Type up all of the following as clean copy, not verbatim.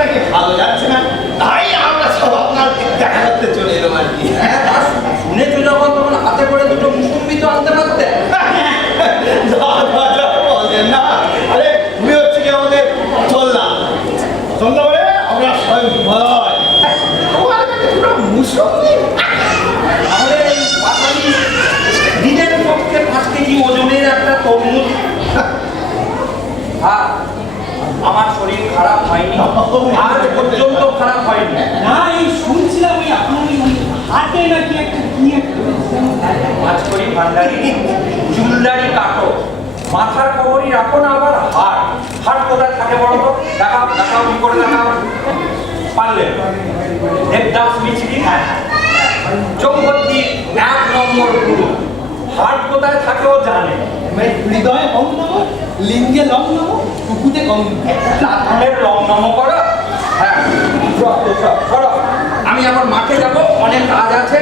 নাকি ভালো যাচ্ছে না, তাই আমরা সব আপনার দেখা করতে চলে এলাম আর কি। শুনেছো যখন তখন হাতে করে দুটো মুসম্বি তো আনতে পারতে। বলেন না, আরে তুমি হচ্ছে কি আমাদের চললাম বলে আমরা সবাই ভয় তোমার কাছে পুরো মুসম্বি। আমাদের এই পাতালি দিনের পক্ষে 5 কেজি ওজনের একটা তরমুজ। আর আমার শরীর খারাপ হয়নি, আজ পর্যন্ত খারাপ হয়নি। না এই শুনছিলাম ওই আপনার হাতে নাকি একটা কি মাছ করি ভান্ডারি, চুলদারি কাটো, মাথার খবরই রাখো না, আবার হাট হাট কোথায় থাকে বলো তো? দেখাও দেখাও, কি করে দেখাও পারলে? দেবদাস মিছরি, চৌহদ্দি 1 নম্বর গুরু। হাট কোথায় থাকে ও জানে। হৃদয়ে কম নম, লিঙ্গে লং নম, কুকুতে কম লাথনের লং নম করো। হ্যাঁ করো, আমি আবার মাঠে যাবো, অনেক কাজ আছে।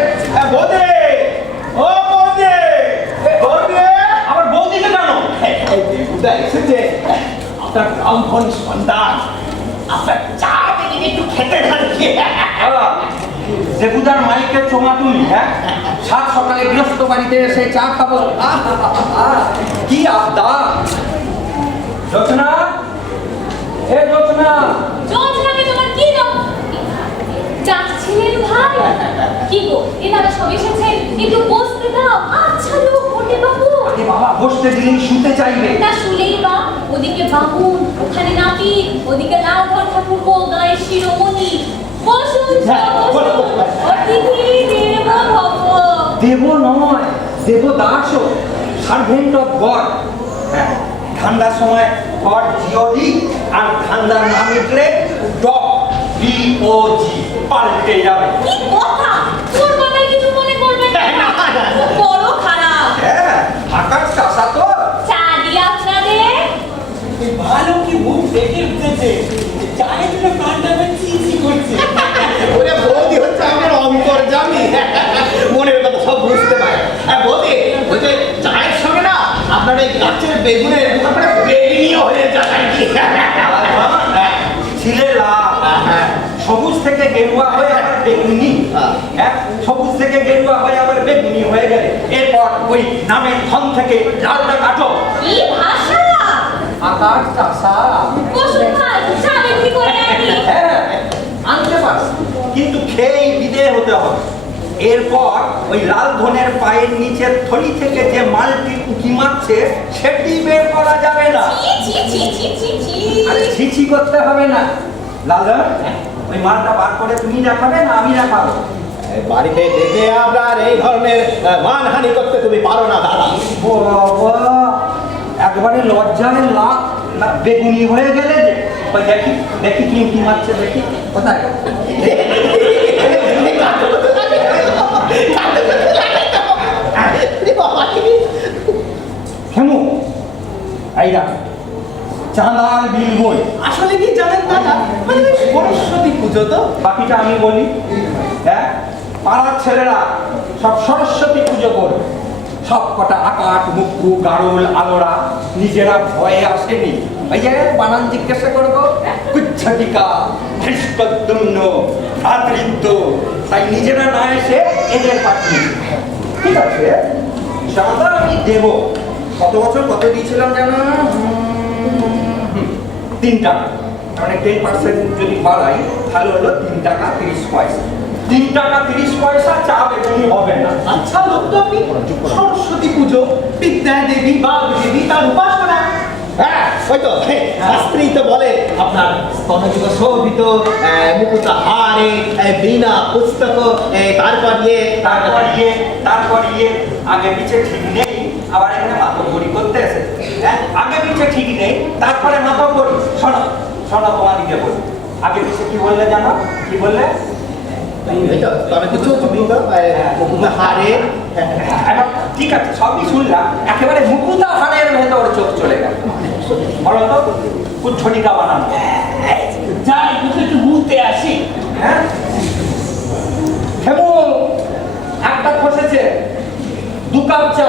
বোধে ও বোধে বোধে আবার বৌদিকে কেন? এসেছে আপনার ব্রাহ্মণ সন্তান, আপনার চা থেকে একটু খেতে থাকি। দেবুদার মাইকের চোঙা তুমি, হ্যাঁ? সাত সকালে গৃহস্থ বাড়িতে এসে চা খাবো, কি আবদার। যোচনা, এ যোচনা, যোচনাকে তোমার কি দাও? যাচ্ছিলেন ভাই? কি গো, এনারা সব এসেছেন, একটু বসতে দাও। আচ্ছা লোক ওঠে বাবু। আরে বাবা, বসতে দিলেই শুতে চাইবে। না শুলেই বা, ওদিকে বাবুন, ওখানে নাপিত, ওদিকে লাউঘর ঠাকুরপো, গায়ে শিরোমণি। বসুন বসুন, অতিথি দেব ভব। দেব নয়, দেবদাসও, সার্ভেন্ট অফ গড। হ্যাঁ, ঠান্ডার সময় গড জিওডি, আর ঠান্ডার না মিটলে ডগ ডিওজি পাল্টে যাবে। কি কথা? তোর কথায় কিছু মনে করবেন না। খুব বড় খারাপ। হ্যাঁ, আকাশ চাষা তো। চা দিই আপনাদের? ভালো কি মুখ দেখে উঠেছে, চায়ের জন্য কান্না চিচি করছে। ওরে বৌদি হচ্ছে আমার অন্তর্যামী, মনের কথা সব বুঝতে পারে। হ্যাঁ বৌদি, ওই যে চায়ের সঙ্গে না আপনার এই গাছের বেগুনের তারপরে বেগুনিও হয়ে যায় আর কি। ছিলে লাল, সবুজ থেকে গেরুয়া হয়ে আবার বেগুনি, হ্যাঁ, সবুজ থেকে গেরুয়া হয়ে আবার বেগুনি হয়ে গেলে এরপর ওই নামের ধন থেকে লালটা কাটো। কি ভাষা! আকাশ চাষা। বসুন ভাই, চা বিক্রি করে আনি। হ্যাঁ, আনতে পারস, কিন্তু খেয়েই বিদেয় হতে হবে। এরপর ওই লাল ধনের পায়ের নিচের থলি থেকে যে মালটি উঁকি মারছে সেটি বের করা যাবে না। ছি ছি ছি ছি ছি ছি। আরে ছিছি করতে হবে না। লালা, ওই মালটা বার করে তুমি দেখাবে না আমি দেখাবো? বাড়িতে দেখে আপনার এই ধরনের মানহানি করতে তুমি পারো না দাদা। বাবা, একবারে লজ্জায় লাখ বেগুনি হয়ে গেলে যে। ওই দেখি দেখি কি উঁকি মারছে, দেখি কোথায়। হেমু, এইটা চাঁদার বিল বই। আসলে কি জানেন দাদা, মানে সরস্বতী পুজো তো। বাকিটা আমি বলি। হ্যাঁ, পাড়ার ছেলেরা সব সরস্বতী পুজো করে, সব কটা আকাট মুক্কু গাড়ল আলোরা নিজেরা ভয়ে আসেনি। ওই যে বানান জিজ্ঞাসা করবো, কুচ্ছটিকা খ্রিস্টদ্যুম্ন ভ্রাতৃত্ব, তাই নিজেরা না এসে এদের পাঠিয়ে। ঠিক আছে, চাঁদা আমি দেব। কত বছর কত দিয়েছিলাম জানো? 3 টাকা। মানে 10% যদি বাড়াই তাহলে হলো 3 টাকা 30 পয়সা। 3 টাকা 30 পয়সা চা বেগুনি হবে না। আচ্ছা লোক তো আপনি, সরস্বতী পুজো, বিদ্যা দেবী বা দেবী তার উপাসনা। হ্যাঁ, ওই তো শাস্ত্রী তো বলে আপনার স্তনযুগ শোভিত মুকুট হারে বীণা পুস্তক, তারপর ইয়ে আগে পিছে ঠিক নেই, আবার এখানে মাতব্বরি করতে এসে। হ্যাঁ, আগে পিছে ঠিক নেই, তারপরে মাতব্বরি। শোনো শোনো, তোমাদিকে বলি, আগে পিছে কি বললে জানো? কি বললে? ঠিক আছে, সবই শুনলাম, একেবারে মুকুতা হারের ভেতর চোখ চলে গেল। বলো তো, কুচ্ছটিকা বানানো। যাই একটু ঘুরতে আসি। হ্যাঁ, হেমু, একটা খসেছে, 2 কাপ চা।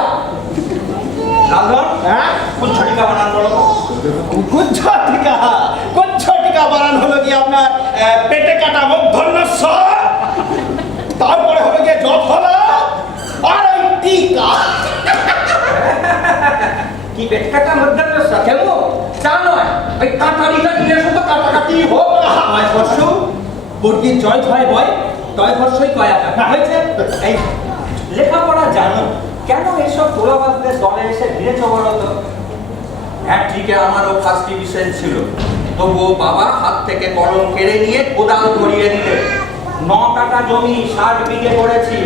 লালন, হ্যাঁ, কুচ্ছটিকা বানান বলো। কুচ্ছটিকা বানান হলো কি গিয়ে আপনার পেটে কাটা মূর্ধন্য স, তারপরে হবে গিয়ে জফলা আর ওই টিকা। কি পেট কাটা মধ্যাহ্ন কেন চা নয় ওই কাটারিটা নিয়ে এসো তো কাটাকাটি হোক। আয় বর্ষ বর্গীর জয় ভয় বয় তয় বর্ষই কয়াকা হয়েছে। এই লেখাপড়া জানো কেন এইসব তোলাবাজদের দলে এসে ভিড়েছ বলো তো? হ্যাট্রিকে আমারও ফার্স্ট ডিভিশন ছিল, তবুও বাবা হাত থেকে কলম কেড়ে নিয়ে কোদাল ধরিয়ে দিলে। 9 কাঠা জমি 60 বিঘে করেছি,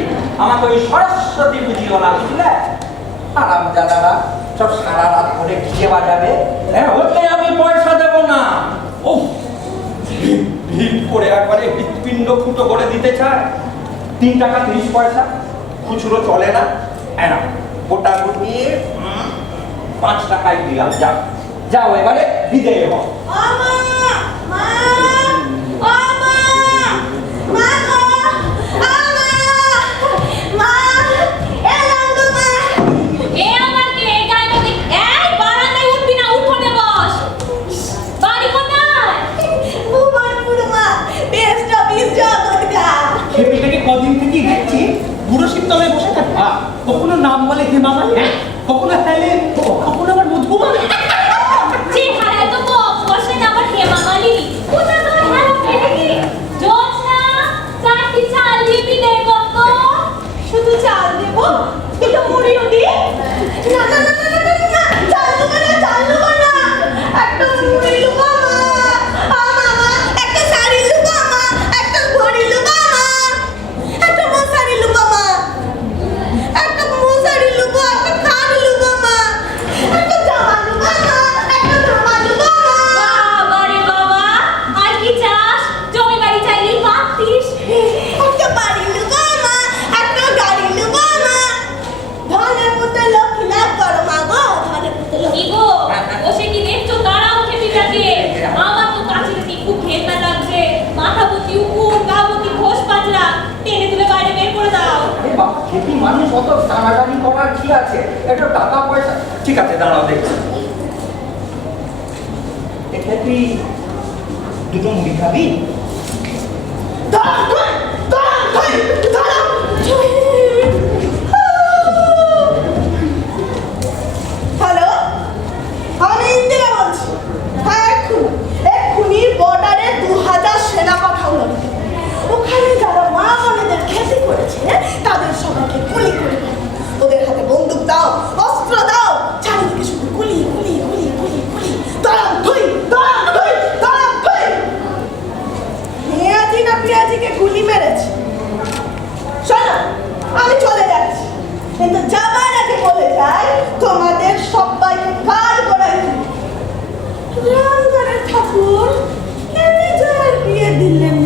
আমাকে ওই সরস্বতী বুঝিও না, বুঝলে? আরাম দাদারা সব সারা রাত ধরে ডিজে বাজাবে, হ্যাঁ ওতে আমি পয়সা দেব না। ও ভিড় করে একবারে হৃৎপিণ্ড ফুটো করে দিতে চায়। 3 টাকা 30 পয়সা খুচরো চলে না, হ্যাঁ না গোটা গুটি 5 টাকায় দিলাম। যাও যাও এবারে বিদেয় হও। খেপিটাকে কদিন থেকেই দেখছি বুড়ো শীতলে বসে থাকে। কখনো নাম বলে হেমামালি, কখনো হেলে, কখনো আবার মধুমালি। শুধু চাল দেবো, দুটো মুড়িও দি। না না না না না না, চাল দেবো না, চাল দেবো না। একটা মুড়ি দেবো মামা, একটা শাড়ি দেবো মামা, একটা ঘড়ি দেবো মামা, একটা মশারি দেবো মামা, একটা মশারি দেবো, একটা খাট দেবো মামা, একটা জামা দেবো মামা, একটা জামা দেবো মামা। বাবা রে বাবা, আর কি চাস? জমি বাড়ি চাইলে পাচ্ছিস। একটা বাড়ি দেবো মামা, একটা গাড়ি দেবো মামা। ধনের মধ্যে লক্ষ্মী লাভ করো মা গো, ধনের মধ্যে লক্ষ্মী গো। বসে কি দেখছো? দাঁড়াও খেপিটাকে, আমার তো কাছে খুব ঘেন্না লাগছে। মাথা ভর্তি উকুন, গা ভর্তি ঘোষ পাতলা, টেনে তুলে বাইরে বের করে দাও। আরে বাবা খেপি মানুষ অত টানাটানি করার কি আছে? একটু টাকা পয়সা ঠিক আছে দাঁড়াও দেখছি। খেপি দুটো মুড়ি খাবি? হ্যালো, আমি ইন্দিরা বলছি। হ্যাঁ এক্ষুনি বর্ডারে 2000 সেনা পাঠানো। ওখানে যারা মা বোনেদের ক্ষতি করেছে তাদের সবাইকে গুলি করে দাও। ওদের হাতে বন্দুক দাও, অস্ত্র দাও, চারিদিকে শুধু গুলি গুলি গুলি গুলি গুলি। দাঁড়ান তুই, দাঁড়ান তুই, দাঁড়ান তুই। পেঁয়াজি না পেঁয়াজিকে গুলি মেরেছে। শোনো, আমি চলে যাচ্ছি, কিন্তু যাবার আগে বলে যাই তোমাদের সবাইকে কাল করে রামগড়ের ঠাকুর কেমনি জয়ের বিয়ে দিলেন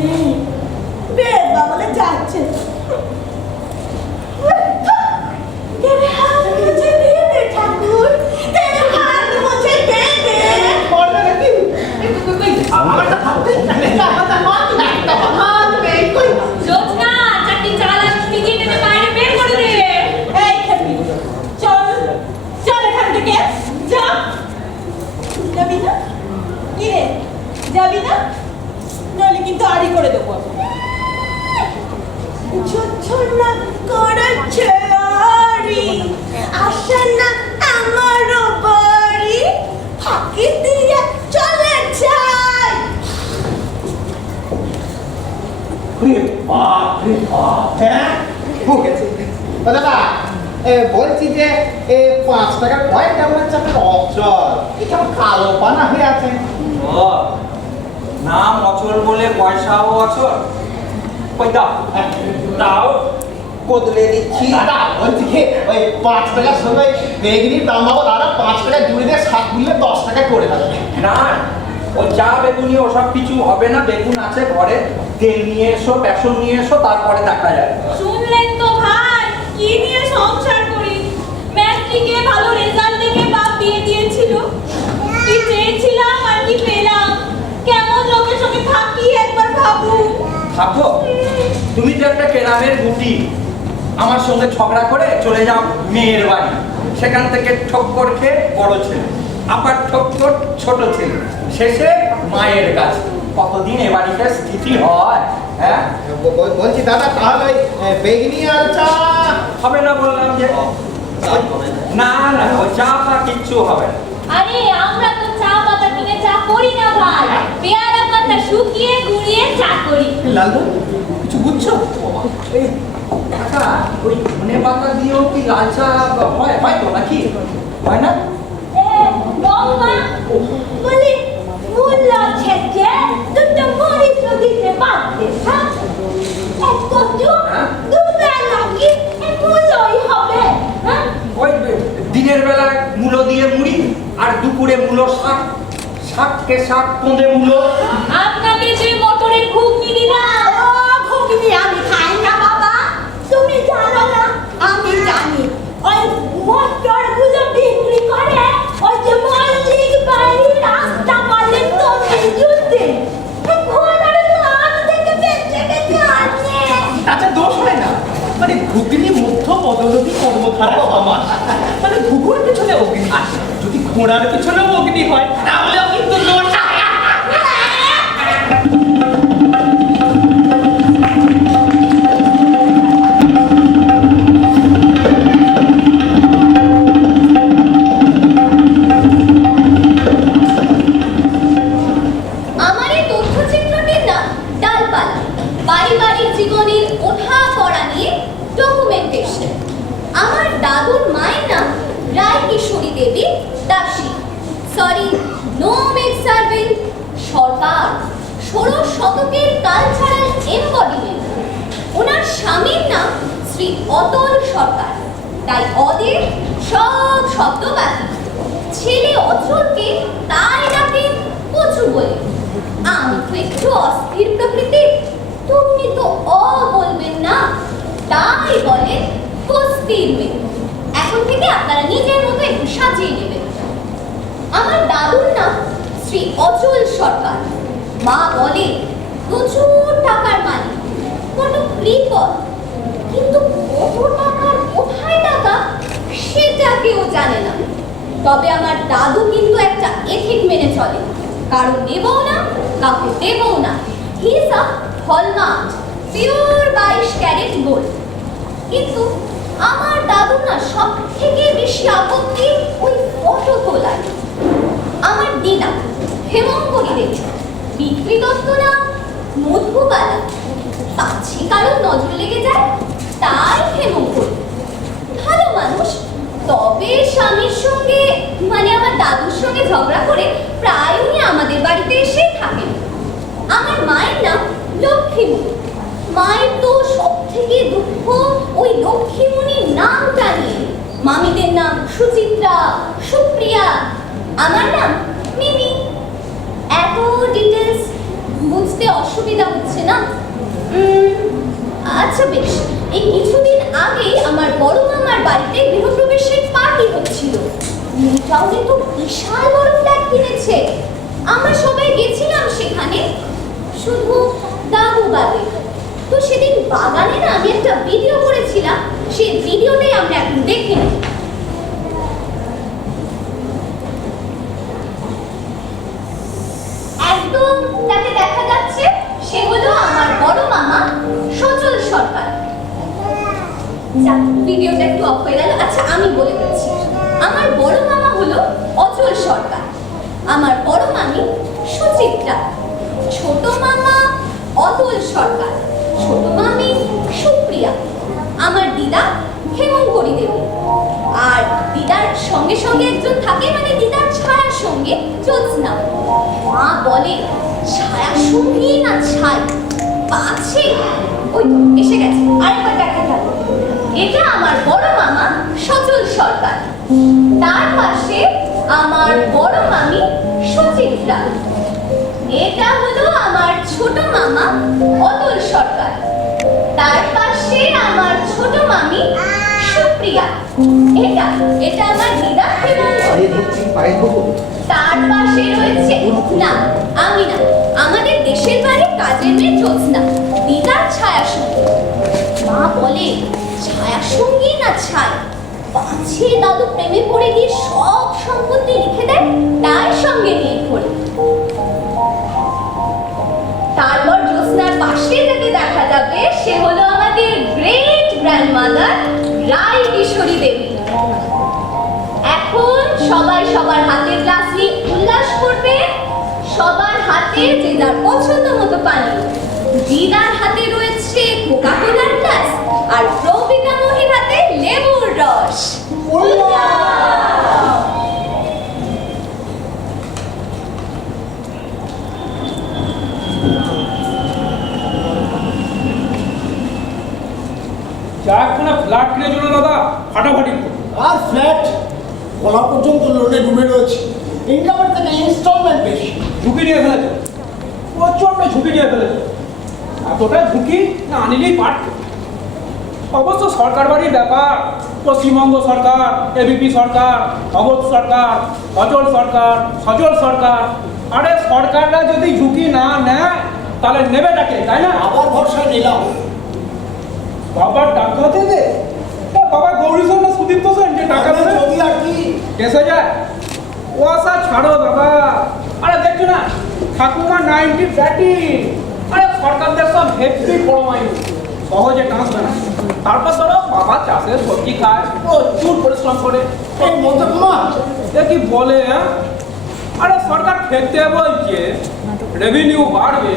বেদ বাবলে যাচ্ছে। तेरे हाथ मुझे दे दे ठाकुर, तेरे हाथ मुझे दे दे। জোৎস্না, চারটি চাল আর মিষ্টি টেনে বাইরে বের করে দে। এই খেপি, চল চল এখান থেকে, যা। যাবি না? কি রে, যাবি না? নইলে কিন্তু আড়ি করে দেবো। ঝুঝুনা করেছে আড়ি, আসে না আমারও বাড়ি, ফাঁকি দিয়ে চলে যায়। হ্যাঁ ও দাদা, বলছি যে 5 টাকার কয়েন কেমন হচ্ছে আপনার অচল, কেমন কালো পানা হয়ে আছে। ও নাম অচল বলে পয়সাও অচল। ওই দাও দাও বদলে দিচ্ছি। দাদা বলছি কি, ওই 5 টাকার সঙ্গে বেগুনির দাম বাবদ দাদা 5 টাকা জুড়ে দিয়ে 7 গুনলে 10 টাকা করে দেবে। না ও চা বেগুনি ওসব কিছু হবে না, বেগুন আছে ঘরে, তেল নিয়ে এসো, বেসন নিয়ে এসো, তারপরে দেখা যাবে। শুনলেন তো ভাই, কি নিয়ে সংসার করি? ম্যাট্রিকে ভালো রেজাল্ট দেখে বাপ বিয়ে দিয়েছিল। কি চেয়েছিলাম আর কি পেলাম? কেমন লোকের সঙ্গে থাকি একবার ভাবুন। থাকো, তুমি তো একটা কেরামের গুটি, আমার সঙ্গে ঝগড়া করে চলে যাও মেয়ের বাড়ি, সেখান থেকে ঠক্কর খেয়ে বড় ছেলে, আবার ঠক্কর ছোট ছেলে, শেষে মায়ের কাছে। কতদিন এ বাড়িতে স্থিতি হয়? হ্যাঁ, বলছি দাদা তাহলে বেগনি আর চা হবে না বললাম যে। না না, ওই চা ফা কিচ্ছু হবে না। আরে আমরা তো চা পাতা কিনে চা করি না ভাই, পেয়ারা পাতা শুকিয়ে গুঁড়িয়ে চা করি। লালদা কিছু বুঝছো? এই কাকা, ওই ধনে পাতা দিয়েও কি লাল চা হয়? হয় তো নাকি? হয় না? বৌমা বলি মূল্য ছেড়ে দুটো মরিচ দিতে পারতে, হ্যাঁ? দুবেলা কি মূল্যই হবে, হ্যাঁ? ওই দিনের বেলা মূলো দিয়ে মুড়ি, আর দুপুরে মূলো শাক, শাককে শাক কোঁদে মূলো। আপনাকে যে মটরের ঘুগনি দিলাম, ও ঘুগনি আমি খাই না বাবা, তুমি জানো না আমি জানি। ওই মটর গুলো বিক্রি করে ওই যে মল্লিক বাড়ি রাস্তা বলে তুমি জুতে ঘোড়ার মাঠ থেকে বেঁচে গেছে আছে। তাতে দোষ হয় না, মানে ঘুগনি মধ্য পদলতি কর্মধারা সমাস, মানে ঘুঘুর পিছনে অগ্নি, যদি ঘোড়ার পিছনেও অগ্নি হয় তাহলেও কিন্তু দোষ হয়। আমার এই তথ্যচিত্রটির নাম ডালপালা, পারিবারিক জীবনের ওঠা পড়া নিয়ে ডকুমেন্টেশন। আমার দাদুর মায়ের নাম রায় কিশোরী দেবী দাসী, সরি নো মেড সার্ভেন্ট, সরকার, 16 শতকের কালচারাল এমবডিমেন্ট। ওনার স্বামীর নাম শ্রী অতল সরকার, তাই অদের সব শব্দ বাকি। ছেলে অচলকে তাই ডাকে কচু বলে। আমি তো একটু অস্থির প্রকৃতির, তুমি তো বলবেন না, তাই বলে বস্তির মেয়ে। এখন থেকে আপনারা নিজের মতো একটু সাজিয়ে নেবেন। আমার দাদুর নাম শ্রী অচল সরকার, মা বলে প্রচুর টাকার মালিক, কত কৃপণ, কিন্তু কত টাকার কোথায় টাকা সেটা কেউ জানে না। তবে আমার দাদু কিন্তু একটা এথিক মেনে চলে, কারণ নেবও না, কাউকে দেবও না। He is a hallmark, pure 22 carat gold. কিন্তু আমার দাদু না সব থেকে বেশি আপত্তি ওই ফটো তোলায়। আমার দিদা হেমঙ্করী দেবী, বিক্রি দত্ত না মধুবালা, পাচ্ছি কারোর নজর লেগে যায় তাই হেমঙ্করী। ভালো মানুষ, তবে স্বামীর সঙ্গে মানে আমার দাদুর সঙ্গে ঝগড়া করে প্রায়ই আমাদের বাড়িতে এসে থাকেন। আমার মায়ের নাম লক্ষ্মীমণি। মায়ের তো সব থেকে দুঃখ ওই লক্ষ্মীমণির নামটা নিয়ে। মামিদের নাম সুচিত্রা, সুপ্রিয়া, আমার নাম মিমি। এত ডিটেলস বুঝতে অসুবিধা হচ্ছে না? আচ্ছা বেশ, এই কিছুদিন আগে আমার বড় মামার বাড়িতে গৃহপ্রবেশের পার্টি হচ্ছিল। নিউ টাউনে তো বিশাল বড় ফ্ল্যাট কিনেছে। আমরা সবাই গেছিলাম সেখানে, শুধু দাদু বাদে। তো সেদিন বাগানে না আমি একটা ভিডিও করেছিলাম, সেই ভিডিওটাই আমরা এখন দেখে নিই। একদম তাকে দেখা যাচ্ছে সে হলো আমার বড় মামা সচল সরকার। যাক, ভিডিওটা একটু অফ হয়ে গেল। আচ্ছা আমি বলে দিচ্ছি, আমার বড় মামা হলো অচল সরকার, আমার বড় মামি সুচিত্রা, ছোট মামা অতুল সরকার, ছোট মামি সুপ্রিয়া, আমার দিদা হেমঙ্করী দেবী, আর দিদার সঙ্গে সঙ্গে একজন থাকে, মানে দিদার ছায়ার সঙ্গে জ্যোৎস্না। মা বলে ছায়া সঙ্গী না ছাই পাচ্ছে। ওই তো এসে গেছে, আরেকবার দেখা গেল। এটা আমার বড় মামা সচল সরকার, তার পাশে আমার বড় মামি সুচিত্রা। এটা হলো আমার ছোট মামা অতুল সরকার, তার পাশে আমার ছোট মামি সুপ্রিয়া। এটা এটা আমার দিদা হেমঙ্করী। তার পাশে রয়েছে না আমি না, আমাদের দেশের বাড়ি কাজের মেয়ে জ্যোৎস্না, দিদার ছায়া সঙ্গী। মা বলে ছায়া সঙ্গী না ছাই পাচ্ছে। দাদু প্রেমে পড়ে গিয়ে সব সম্পত্তি লিখে দেয় তার সঙ্গে নিয়ে ঘোরে। জ্যোৎস্নার পাশে যাকে দেখা যাবে সে হলো আমাদের গ্রেট গ্র্যান্ডমাদার রায় কিশোরী দেবী। এখন সবাই সবার হাতের গ্লাস নিয়ে উল্লাস করবে। সবার হাতে যে যার পছন্দ মতো পানি। দিদার হাতে রয়েছে কোকা কোলার গ্লাস আর প্রবিতা মহির হাতে লেবুর রস। যা একখানা ফ্ল্যাট কিনেছো না দাদা, ফাটাফাটি আর ফ্ল্যাট বলা পর্যন্ত লোনে ডুবে রয়েছে, ইনকামের থেকে ইনস্টলমেন্ট বেশি। ঝুঁকি নিয়ে ফেলেছো, প্রচন্ড ঝুঁকি নিয়ে ফেলেছো। এতটা ঝুঁকি না আনিলেই পারত। অবশ্য সরকার বাড়ির ব্যাপার, পশ্চিমবঙ্গ সরকার, এবিপি সরকার, অবধ সরকার, অচল সরকার, সচল সরকার। আরে সরকাররা যদি ঝুঁকি না নেয় তাহলে নেবেটাকে, তাই না? আবার ভরসা নিলাম। বাবার টাকা দেবে? বাবা গৌরী সেন না সুদীপ্ত সেন যে টাকা দেবে? যদি আর কি কেসে যায় ও আশা ছাড়ো দাদা। আরে দেখছো না ঠাকুমা 90 30। আরে সরকারদের সব হেপি বড় মাইন সহজে টানবে না। তারপর ধরো বাবা চাষের সবজি খায়, প্রচুর পরিশ্রম করে। এই মধ্যমা এ কি বলে হ্যাঁ? আরে সরকার খেতে বলছে রেভিনিউ বাড়বে,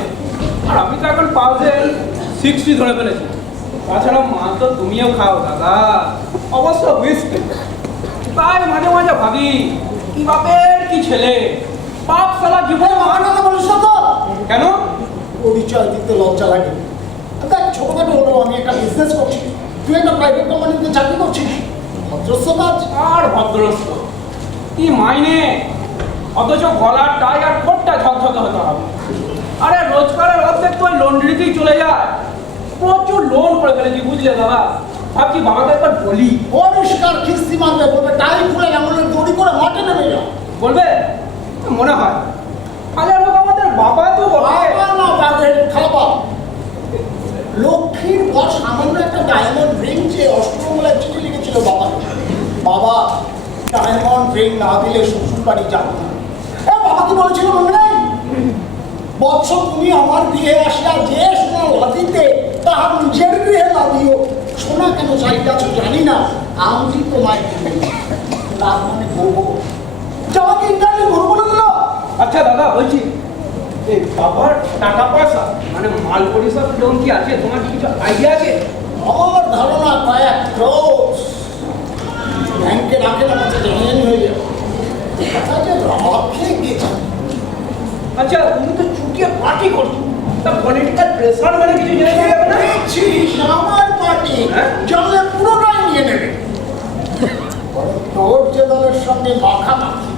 আর আমি তো এখন পাউসে 60 ধরে ফেলেছি। তাছাড়া মাল তো তুমিও খাও দাদা, অবশ্য হুইস্কি। তাই মাঝে মাঝে ভাবি কি বাপের কি ছেলে, বাপ সালা জীবনে মানাতে বলিস না তো, কেন? পরিচয় দিতে লজ্জা লাগে। দেখ ছোটখাটো হলেও আমি একটা বিজনেস করছি, তুই একটা প্রাইভেট কোম্পানিতে চাকরি করছিস। ভদ্রস্থ কাজ আর ভদ্রস্থ কি মাইনে, অথচ গলার টাই আর কোটটা ঝকঝকে হতে হবে। আরে রোজগারের অর্ধেক তো লন্ড্রিতেই চলে যায়। প্রচুর লোন করে ফেলেছি বুঝলে দাদা। ভাবছি বাবাকে একবার বলি। পরিষ্কার খিস্তি মারবে, বলবে টাই খুলে এমনের দড়ি করে মাঠে নেমে যাও। বলবে? মনে হয় হাজার হোক আমাদের বাবা তো বলে। বাবা না তাদের খাবার লক্ষ্মীর পর সামান্য একটা ডায়মন্ড রিং চেয়ে অষ্টমঙ্গলায় চিঠি লিখেছিল বাবা। বাবা ডায়মন্ড রিং না দিলে শ্বশুর বাড়ি যাবে না। বাবা কি বলেছিল মনে নেই? বৎস তুমি আমার গৃহে আসিয়া যে সোনা লাদিতে তাহার নিজের গৃহে লাদিও। সোনা কেন চাইতেছ জানি না, আংটি তোমায় দিবে। তার মানে বলবো যাওয়াকে ইন্টারনেট বলবো না দিল। আচ্ছা দাদা বলছি, এই বাবার টাকা পয়সা মানে মাল পরিষদ লোন কি আছে, তোমার কি কিছু আইডিয়া আছে? আমার ধারণা কয়েক ক্রোশ ব্যাংকে রাখে না, মাঝে জানিয়ে হয়ে যাবে। রাখে গেছে। আচ্ছা তুমি তো চুটিয়ে পার্টি করছো, তা পলিটিক্যাল প্রেসার মানে কিছু জেনে যাবে না? দেখছিস আমার পার্টি হ্যাঁ? জানলে পুরোটাই নিয়ে নেবে। তোর যে দলের সঙ্গে মাখামাখি,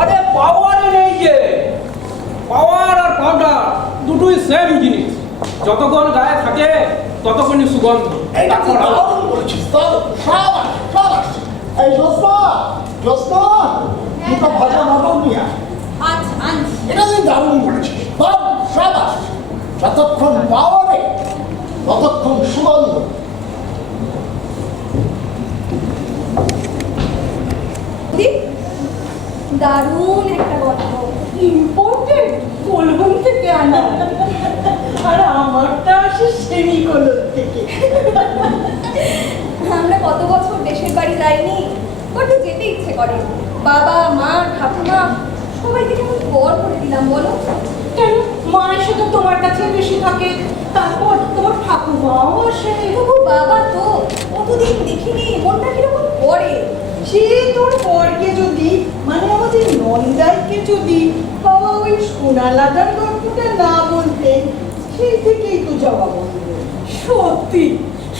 আরে পাওয়ারে নেই যে, পাওয়ার আর পাউডার দুটোই সেম জিনিস। যতক্ষণ গায়ে থাকে ততক্ষণই সুগন্ধ। এটা তুই দারুণ বলেছিস। তোর সব আসছে, সব আসছে। এই জ্যোৎস্না, জ্যোৎস্না দুটো ভাজা মটর নিয়ে আয়। আচ্ছা আনছি। এটা তুই দারুণ বলেছিস। সব আসছে। যতক্ষণ পাওয়ারে ততক্ষণ সুগন্ধ। দারুণ একটা গল্প, ইম্পোর্টেড কলকাতা থেকে আনা। আর আমারটা আসে সেমিকোলন থেকে। আমরা কত বছর দেশের বাড়ি যাইনি, বড্ড যেতে ইচ্ছে করে। বাবা মা ঠাকুমা সবাইকে কেমন বর করে দিলাম বলো। কেন মা এসে তো তোমার কাছে বেশি থাকে, তারপর তোমার ঠাকুমাও আসে। তবু বাবা তো কতদিন দেখিনি, মনটা কিরকম করে। সে তোর পরকে যদি মানে আমাদের নন্দাইকে যদি বাবা ওই সোনালাদার গল্পটা না বলতে, সেই থেকেই তো যাওয়া বন্ধ। সত্যি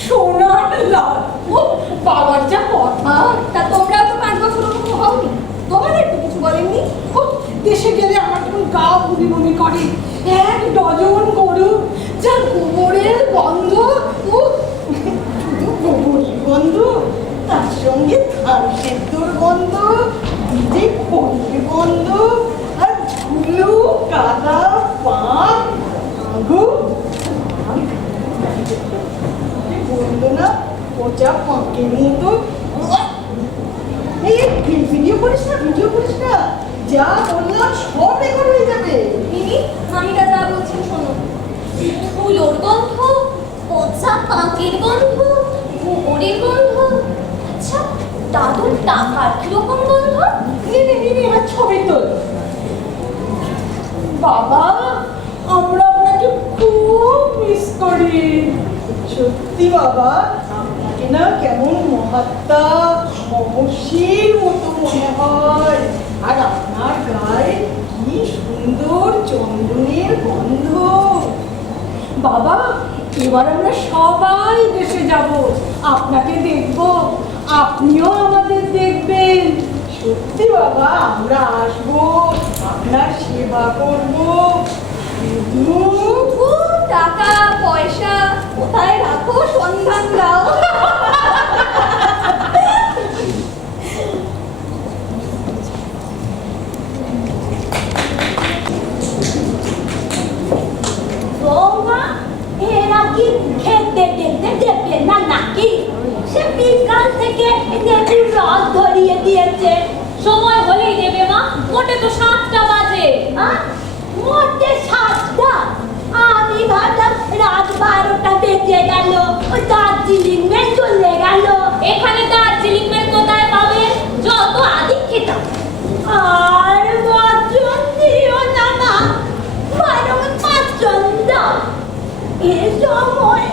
সোনার লাল, ও বাবার যা কথা। তা তোমরাও তো 5 বছর ওরকম হওনি, তোমাদের তো কিছু বলেননি। ও দেশে গেলে আমার তখন গা বমি বমি করে। 1 ডজন গরু যার গোবরের গন্ধ, ও শুধু গোবরের গন্ধ, তার সঙ্গে ধান সেদ্ধর গন্ধ, দিদি পনির গন্ধ, আর ধুলো কাদা পান আগুন বললো না পচা পাঁকের মতো। এই ভিডিও করিস না, ভিডিও করিস না, যা বললাম সব রেকর্ড হয়ে যাবে। মিনি মামিরা যা বলছেন শোনো। বাবা, আমরা আপনাকে খুব মিস করি। সত্যি বাবা, আপনাকে না কেমন মহাত্মা মহর্ষির মতো মনে হয়। আর আপনার গায়ে কি সুন্দর চন্দনের গন্ধ। বাবা, এবার আমরা সবাই দেশে যাব, আপনাকে দেখব, আপনিও আমাদের দেখবেন। সত্যি বাবা, আমরা আসবো, আপনার সেবা করব। শুধু টাকা পয়সা কোথায় রাখো সন্ধান দাও। বৌমা, এরা কি খেতে টেতে দেবে না নাকি? সে বিকাল থেকে লেবুর রস ধরিয়ে দিয়েছে। সময় হলেই দেবে মা, মোটে তো 7টা বাজে। মোটে 7টা? আমি ভাবলাম রাত 12টা বেজে গেল, দার্জিলিং মেল চলে গেল। এখানে দার্জিলিং মেল কোথায় পাবে? যত আদিক্ষেতা। আর বচন দিও না মা, বরং পছন্দ। এ সময়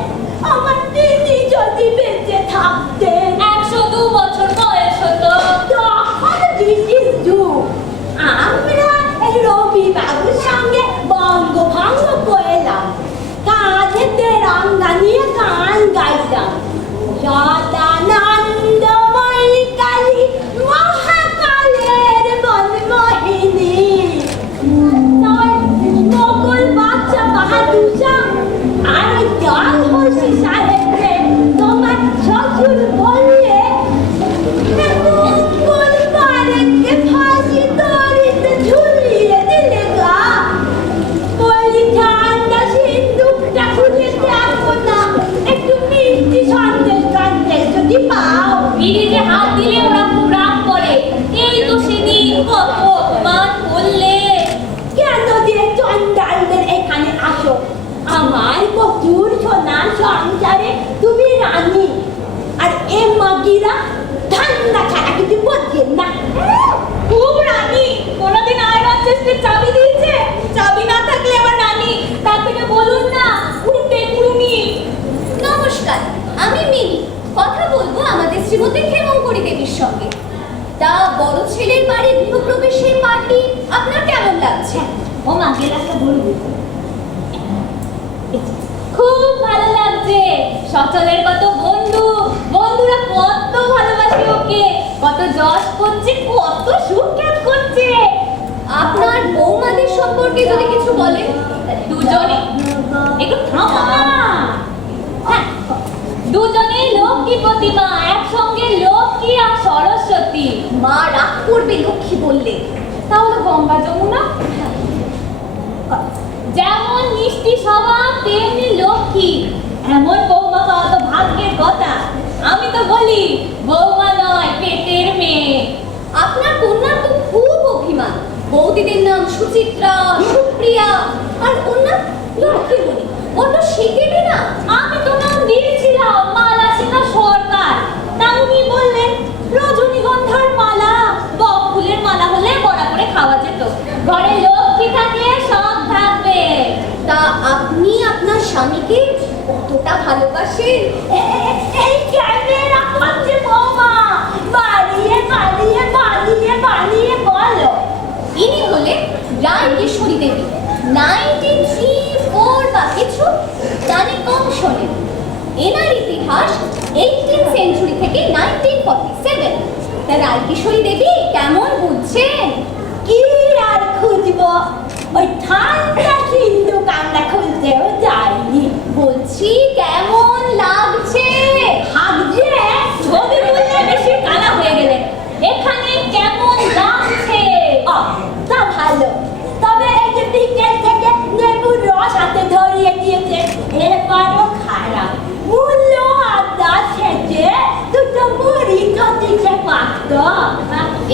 আমার দিদি যদি বেঁচে থাকতেন, 102 বছর বয়স হতো, তখন ব্রিটিশ যুগ। আমরা রবি বাবুর সঙ্গে বঙ্গভঙ্গ করলাম, কাঁধেতে রান্না নিয়ে গান গাইতাম। সদানন্দময়ী কালী মহাকালের মনমোহিনী। মোগল বাদশা বাহাদুর শাহ আর ওই ডালহৌসি সাহেবকে তোমার শ্বশুর বললে মঙ্গল পারেককে ফাঁসি দড়িতে ঝুলিয়ে দিলে গা। বলি ঠান্ডা সিন্দুকটা খুলে দেখো না, একটু মিষ্টি সন্দেশ সন্দেশ যদি পাও। বিড়িতে হাত দিলে ওরা খুব রাগ করে। এই তো সেদিন কত অপমান করলে। কেন দিয়ে চন্ডালদের এখানে আসো? আমার প্রচুর সোনার সংসারে তুমি রানী, আর এ মাগিরা ঠান্ডা ছাড়া কিছু বোঝেন না। খুব রানী, কোনোদিন আয়রন চেস্টের চাবি দিয়েছে? চাবি না থাকলে আমার রানী, তার থেকে বলুন না উল্টে কুড়ুনি। নমস্কার, আমি মিনি, কথা বলবো আমাদের শ্রীমতী ক্ষেমঙ্করী দেবীর সঙ্গে। তা বড় ছেলের বাড়ির গৃহপ্রবেশের পার্টি আপনার কেমন লাগছে? ও মাকে একটা বলবো। খুব ভালো লাগছে। সচলের কত বন্ধু, বন্ধুরা কত ভালোবাসে ওকে, কত যশ করছে, কত সুখ্যাত করছে। আপনার বৌমাদের সম্পর্কে যদি কিছু বলেন। দুজনে একটু থামো না। হ্যাঁ, দুজনেই লক্ষ্মী প্রতিমা, একসঙ্গে লক্ষ্মী আর সরস্বতী। মা রাগ করবে লক্ষ্মী বললে? তাহলে গঙ্গা যমুনা। যেমন মিষ্টি স্বভাব তেমনি লক্ষ্মী, এমন বৌমা পাওয়া তো ভাগ্যের কথা। আমি তো বলি বৌমা নয়, পেটের মেয়ে। আপনার কন্যার তো খুব অভিমান। বৌদিদের নাম সুচিত্রা, সুপ্রিয়া, আর ওনার লক্ষ্মীমণি। অন্য শিখেনি না? আমি তো নাম দিয়েছিলাম মালাসিকা সরকার, তা উনি বললেন রজনীগন্ধার মালা। বক ফুলের মালা হলে বড়া করে খাওয়া যেত। ঘরে লক্ষ্মী থাকলে সব থাকবে। তা আপনি আপনার স্বামীকে কতটা ভালোবাসেন? এই ক্যামেরা করছে বৌমা, বাড়িয়ে বাড়িয়ে বাড়িয়ে বাড়িয়ে বলো। ইনি হলেন রায়কিশোরী দেবী, 93-4 বা কিছু, জানে কম শোনেন। এনার ইতিহাস 18th সেঞ্চুরি থেকে 1947। তা রায়কিশোরী দেবী কেমন বুঝছেন? কি আর খুঁজবো, ওই ঠান্ডা সিন্ধু কান্না খুঁজতেও যায়নি। বলছি কেমন লাগছে? হাগছে? ছবি তুললে বেশি কালা হয়ে গেলেন। এখানে কেমন লাগছে? তা ভালো, তবে এই যে বিকেল থেকে লেবুর রস হাতে ধরিয়ে দিয়েছে, এবারও খারাপ। মূল্য আদা ছেঁচে দুটো মুড়ি যদি সে পারত।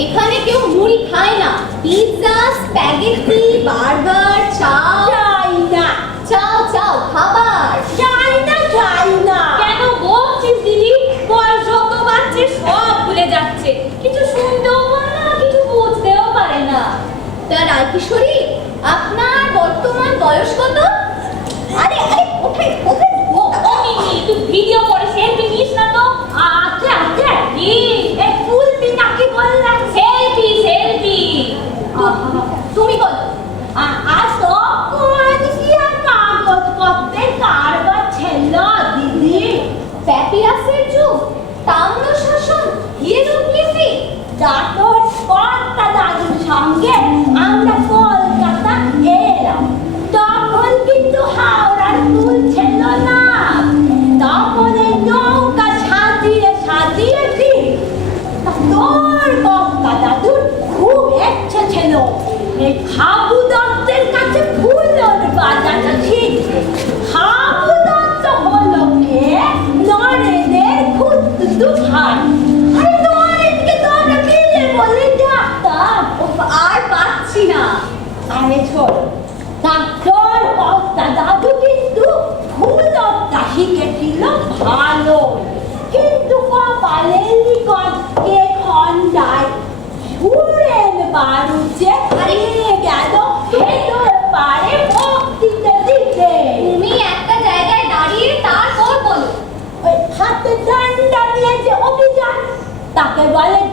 এখানে কেউ মুড়ি খায় না। পিৎজা, স্প্যাগেটি, বার্গার, চাও। চাই না। চাও চাও, খাবার। চাই না, চাই না। কেন বলছিস দিদি? বয়স যত বাড়ছে সব ভুলে যাচ্ছে, কিছু শুনতেও পারে না, কিছু বুঝতেও পারে না। তা রায়কিশোরী, আপনার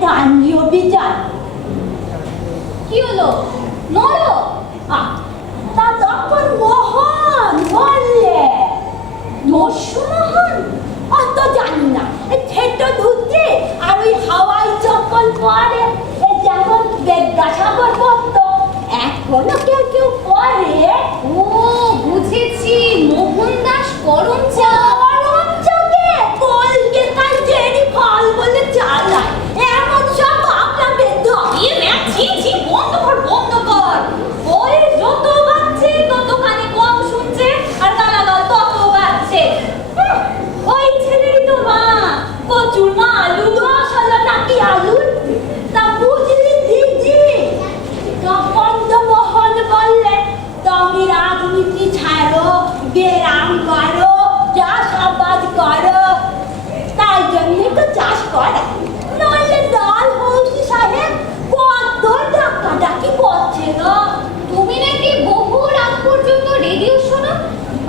জানলিওবি জান কি হলো নড়ো তা তখন মোহন বললে দস্যুমোহন অত জানি না ঠেটো ধুচ্ছে আর ওই হাওয়াই চপ্পল পরে যেমন বেদগাছাগর করতো এখনো কেউ কেউ পরে ও বুঝেছি মোহনদাস করমচাঁদ করমচাঁদকে কলকাতায় জেরি ফল বলে চালায় এমন সব ভাবনা বেদ ইয়ে ম্যাম ছি বন্ধ কর ওই যত বাজছে তত কানে কম শুনছে আর গালাগাল তত বাজছে ওই ছেলেরই তো মা কচুর মা আলু দোষ হলো নাকি আলু তা বুঝলি দিদি তখন তো মোহন বললে তুমি রাজনীতি ছাড়ো বেরাম করো চাষাবাদ করো তাই জন্যই তো চাষ করে নইলে ডাল হৌসি সাহেব কত ডাকাডাকি করছে না তুমি নাকি বহু রাত পর্যন্ত রেডিও শোনো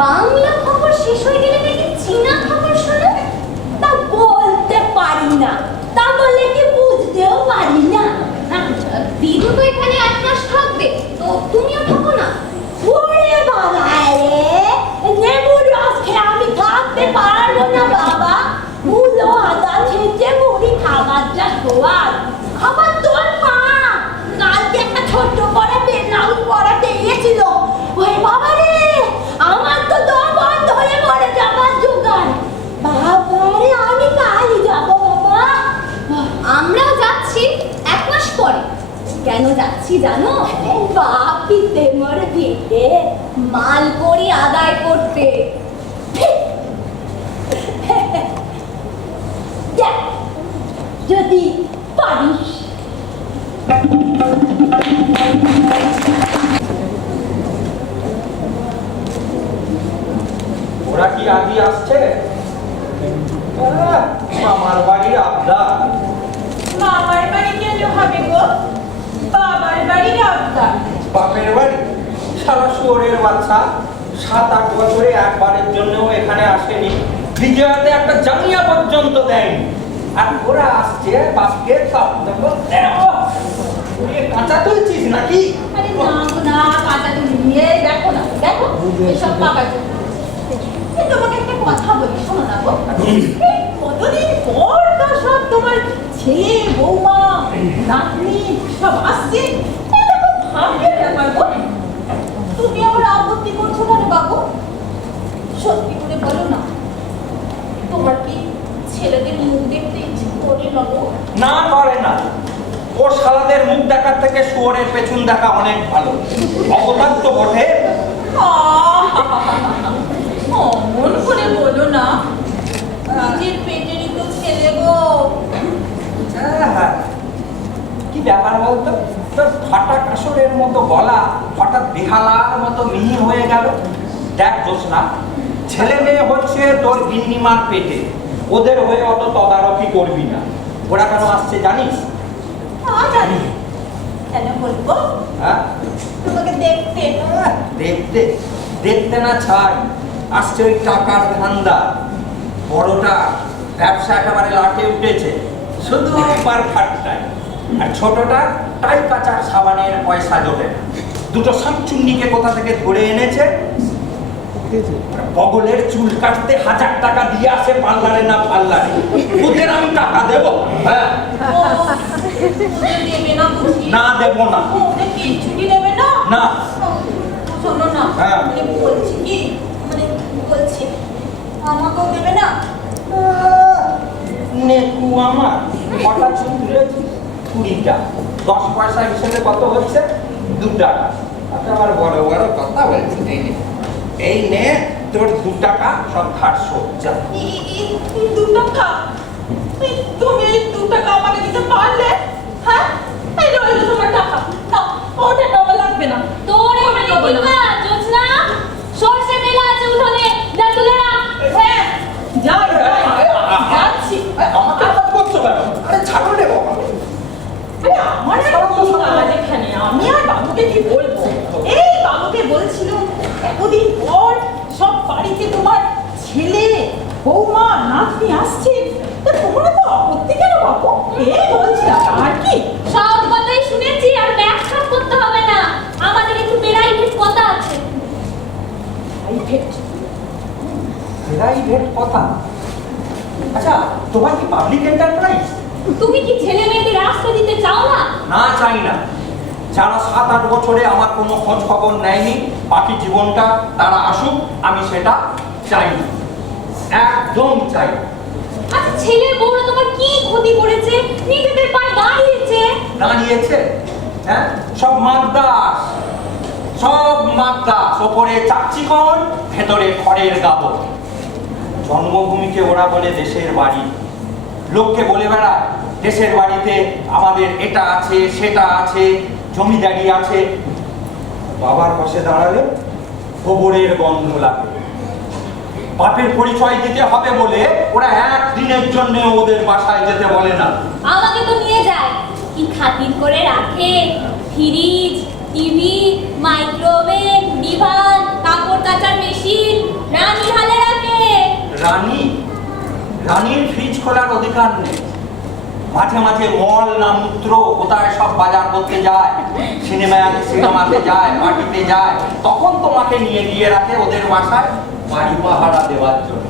বাংলা খবর শেষ হয়ে গেলে নাকি চীনা খবর শোনো তা বলতে পারি না তা বলে কি বুঝতেও পারি না দিদু তো এখানে 1 মাস থাকবে তো তুমিও থাকো না ওরে বাবা রে নেবুর রস খেয়ে আমি থাকতে পারবো না বাবা মুলো আদা ছেঁচে মুড়ি খাবার যা সোয়াদ আবার তোর মা কালকে একটা ছোট্ট করে ব্লাউজ পরাতে গিয়েছিল ওই বাবা রে আমার তো দম বন্ধ হয়ে মরে যাবার জোগাড় বাবা রে আমি কালই যাবো বাবা আমরাও যাচ্ছি 1 মাস পরে কেন যাচ্ছি জানো বাপিতে মর ভিটে মালকড়ি আদায় করতে দেখ যদি পারিস ওরা কি আগে আসছে? আমার বাড়ির আবদার। মামার বাড়ি গেলে হবে গো, বাবার বাড়ির আবদার। বাপের বাড়ি? সারা শুয়োরের বাচ্চা 7-8 বছরে একবারের জন্যও এখানে আসেনি, বিজয়াতে একটা জামিয়া পর্যন্ত দেয়নি, আর ওরা আসছে বাপকে কাঁচা তুলছিস নাকি? আরে না গো না কাঁচা তুমি নিয়ে দেখো না দেখো এসব পাকা তোমাকে একটা কথা বলি শোনো না গো কতদিন পর তো সব তোমার ছেলে বৌমা নাতনি সব আসছে এটা খুব ভাগ্যের ব্যাপার গো তুমি আবার আপত্তি করছো না রে বাবু সত্যি করে বলো না তোমার কি ছেলেদের মুখ দেখতে ইচ্ছে করে না গো না করে না, ও শালাদের মুখ দেখার থেকে শুয়োরের পেছন দেখা অনেক ভালো। অবতার তো বটে। অমন করে বলো না নিজের পেটেরই তো ছেলে গো হ্যাঁ, কি ব্যাপার বলতো, তোর ফাটা কাসরের মতো গলা হঠাৎ বেহালার মতো মিহি হয়ে গেল। দেখ জোসনা, ছেলে মেয়ে হচ্ছে তোর গিন্নিমার পেটে, ওদের হয়ে অত তদারকি করবি না। ওরা কেন আসছে জানিস? জানি কেন বলবো হ্যাঁ, তোমাকে দেখতে দেখতে দেখতে না ছাই, আসছে ওই টাকার ধান্দা। বড়টা ব্যবসা একেবারে লাটে উঠেছে, শুধু পার খাটটায়, আর ছোটটা টাই কাচার সাবানের পয়সা জোটে না। দুটো শাকচুন্নিকে কোথা থেকে ধরে এনেছে, বগলের চুল কাটতে 1000 টাকা দিয়ে আসে পার্লারে না পার্লারে। ওদের আমি টাকা দেব? হ্যাঁ, দেবে না বুঝি না দেব না। ওদের কিছুই দেবে না না। শোনো না হ্যাঁ। মানে বলছি কি মানে বলছি আমাকেও দেবে না নেকু আমার কটা চুল তুলেছি? 20টা। 10 পয়সা হিসেবে কত হচ্ছে? 2 টাকা। আচ্ছা, আমার বড় বড় কথা বলছি, এই নে তোর 2 টাকা, সব ধার শোধ। যা। 2 টাকা তুমি এই 2 টাকা আমাকে দিতে পারলে হ্যাঁ এই রইল তোমার টাকা না ও টাকা আমার লাগবে না তোর এখানে কি না জোছনা সরষে মেলা আছে উঠোনে যা তুলে রাখ হ্যাঁ যাই যাচ্ছি আমাকে কাজ করছো কেন? আরে ছাড়ো রে বাবা। আরে আমার আর কি কাজ এখানে আমি আর বাবুকে কি বলবো এই বাবুকে বলছিল এতদিন পর সব বাড়িতে তোমার ছেলে বৌমা নাতনি আসছে তা তোমরা তো আপত্তি কেন বাবু এই বলছে আর কি? সব কথাই শুনেছি, আর ব্যাখ্যা করতে হবে না। আমাদের একটু প্রাইভেট কথা আছে। প্রাইভেট কথা? আচ্ছা, তোমার কি পাবলিক এন্টারপ্রাইজ? তুমি কি ছেলে মেয়েদের রাস্তা দিতে চাও না? না, চাই না। যারা 7-8 বছরে আমার কোনো খোঁজ খবর নেয়নি, বাকি জীবনটা তারা আসুক, আমি সেটা চাই না, একদম চাই না। আচ্ছা, ছেলের বউরা তোমার কি ক্ষতি করেছে? নিজেদের পায়ে দাঁড়িয়েছে। দাঁড়িয়েছে? হ্যাঁ, সব মাদ্রাস, সব মাদ্রাস, ওপরে চাকচিকন, ভেতরে খড়ের গাবো। জন্মভূমিকে ওরা বলে দেশের বাড়ি। লোককে বলে বেড়ায় দেশের বাড়িতে আমাদের এটা আছে, সেটা আছে, জমিদারি আছে। বাবার পাশে দাঁড়ালে গোবরের গন্ধ লাগে। বাপের পরিচয় দিতে হবে বলে ওরা একদিনের জন্য ওদের বাসায় যেতে বলে না। আমাকে তো নিয়ে যায়, কি খাতির করে রাখে। ফ্রিজ, টিভি, মাইক্রোওয়েভ, ডিভান, কাপড় কাচার মেশিন রানী হালে রাখে। রানীর ফ্রিজ খোলার অধিকার নেই। মাঝে মাঝে মল না মূত্র কোথায় সব বাজার করতে যায়, সিনেমাতে যায়, পার্টিতে যায়, তখন তোমাকে নিয়ে গিয়ে রাখে ওদের বাসায় বাড়ি পাহারা দেওয়ার জন্য।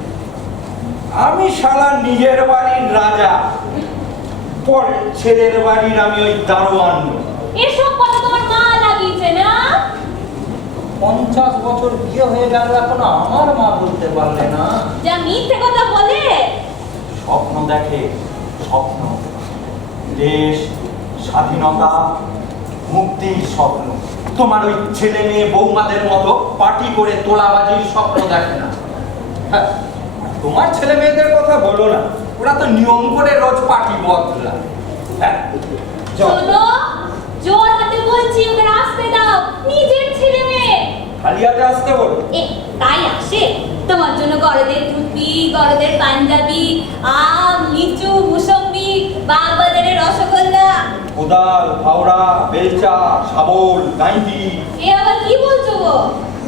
আমি শালা নিজের বাড়ির রাজা, পরে ছেলের বাড়ির আমি ওই দারোয়ান। এসব কথা তোমার মা লাগিয়েছে না? 50 বছর বিয়ে হয়ে গেল, এখনো আমার মা বলতে পারলে না? যা মিথ্যে কথা বলে। স্বপ্ন দেখে, স্বপ্ন, দেশ, স্বাধীনতা, মুক্তির স্বপ্ন। তোমার ওই ছেলে মেয়ে বৌমাদের মতো পার্টি করে তোলাবাজির স্বপ্ন দেখে না। হ্যাঁ, তোমার ছেলে মেয়েদের কথা বলো না, ওরা তো নিয়ম করে রোজ পার্টি বদলায়। হ্যাঁ, শোনো, জোর হাতে বলছি ওদের আসতে দাও। নিজের ছেলে মেয়ে খালি হাতে আসতে বলো। তাই আসে। তোমার জন্য গরদের টুপি, গরদের পাঞ্জাবি, আম, লিচু, মুসম্বি, বাগবাজারের রসগোল্লা, কোদাল, ফাওড়া, বেলচা, শাবল, গাইতি। এ আবার কি বলছো গো?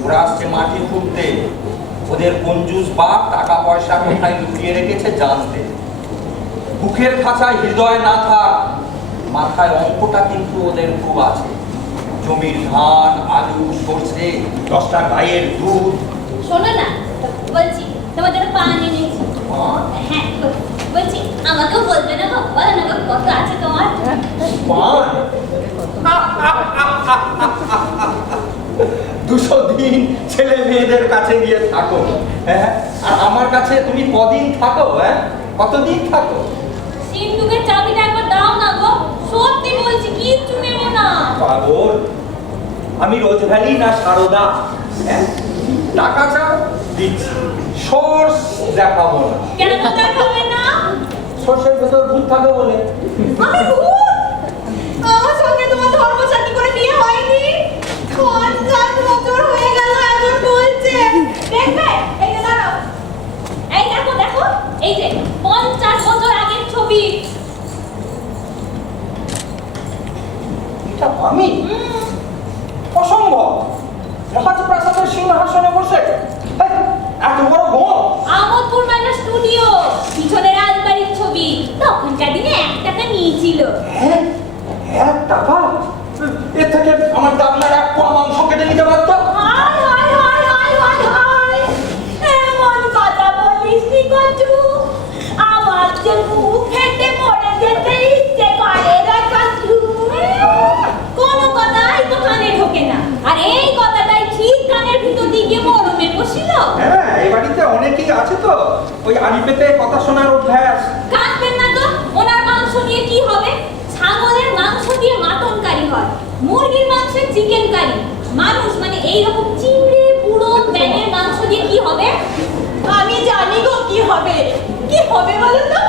ওরা আসছে মাটি খুঁড়তে। ওদের কঞ্জুস বাপ টাকা পয়সা কোথায় লুকিয়ে রেখেছে জানতে। বুকের খাঁচায় হৃদয় না থাক, মাথায় অঙ্কটা কিন্তু ওদের খুব আছে। জমির ধান, আলু, সর্ষে, 10টা গায়ের দুধ। শোনো না, বলছি তোমার জন্য পান এনেছি। হ্যাঁ, বলছি আমাকেও বলবে না গো? বলো না গো, কত আছে তোমার? পান? 200 দিন ছেলে মেয়েদের কাছে গিয়ে থাকো, হ্যাঁ, আর আমার কাছে তুমি কদিন থাকো? হ্যাঁ, কতদিন থাকো? সিন্ধুকের চাবিটা একবার দাও না গো। সত্যি বলছি, কিচ্ছু নেবো না। পাগল, আমি রোজভ্যালি না সারদা? হ্যাঁ, টাকা চাও, দিচ্ছি। সোর্স দেখাবো না। কেন দেখাবে না? সোর্সের ভেতর ভূত থাকে বলে। আমি ভূত? আমার সঙ্গে তোমার ধর্মসাথী করে বিয়ে হয়নি? 50 বছর হয়ে গেল, এখন বলছে। দেখবে, এই যে দাঁড়াও, এই দেখো দেখো, এই যে 50 বছর আগের ছবি। এটা আমি? অসম্ভব। মহাপ্রাসাদের সিংহাসনে বসে এত বড় গোঁ। আমোদপুর মেলা স্টুডিও, পিছনের আলমারির ছবি। তখনকার দিনে 1 টাকা নিয়েছিল। হ্যাঁ, 1 টাকা? এর থেকে আমার দামনার 1 পোয়া মাংস কেটে নিতে পারতো। হায় হায় হায় হায় হায় হায়, এমন কথা বলিস নি কচু। আমার যে মুখ ফেটে মরে যেতে ইচ্ছে করে রে কচু। কোনো কথাই তো কানে ঢোকে না, আর এই কথাটাই ঠিক কানের ভিতর দিয়ে গিয়ে মরমে বসিল। হ্যাঁ, এই বাড়িতে অনেকেই আছে তো ওই আড়িপেতে কথা শোনার অভ্যাস। কাঁদবেন না তো, ওনার মাংস দিয়ে কি হবে? ছাগলের মাংস দিয়ে মাটন কারি হয়, মুরগির মাংসে চিকেন কারি। মানুষ মানে এইরকম চিংড়ি, পুরো ব্যাঙের মাংস দিয়ে কি হবে? আমি জানি গো কি হবে। কি হবে বলো তো?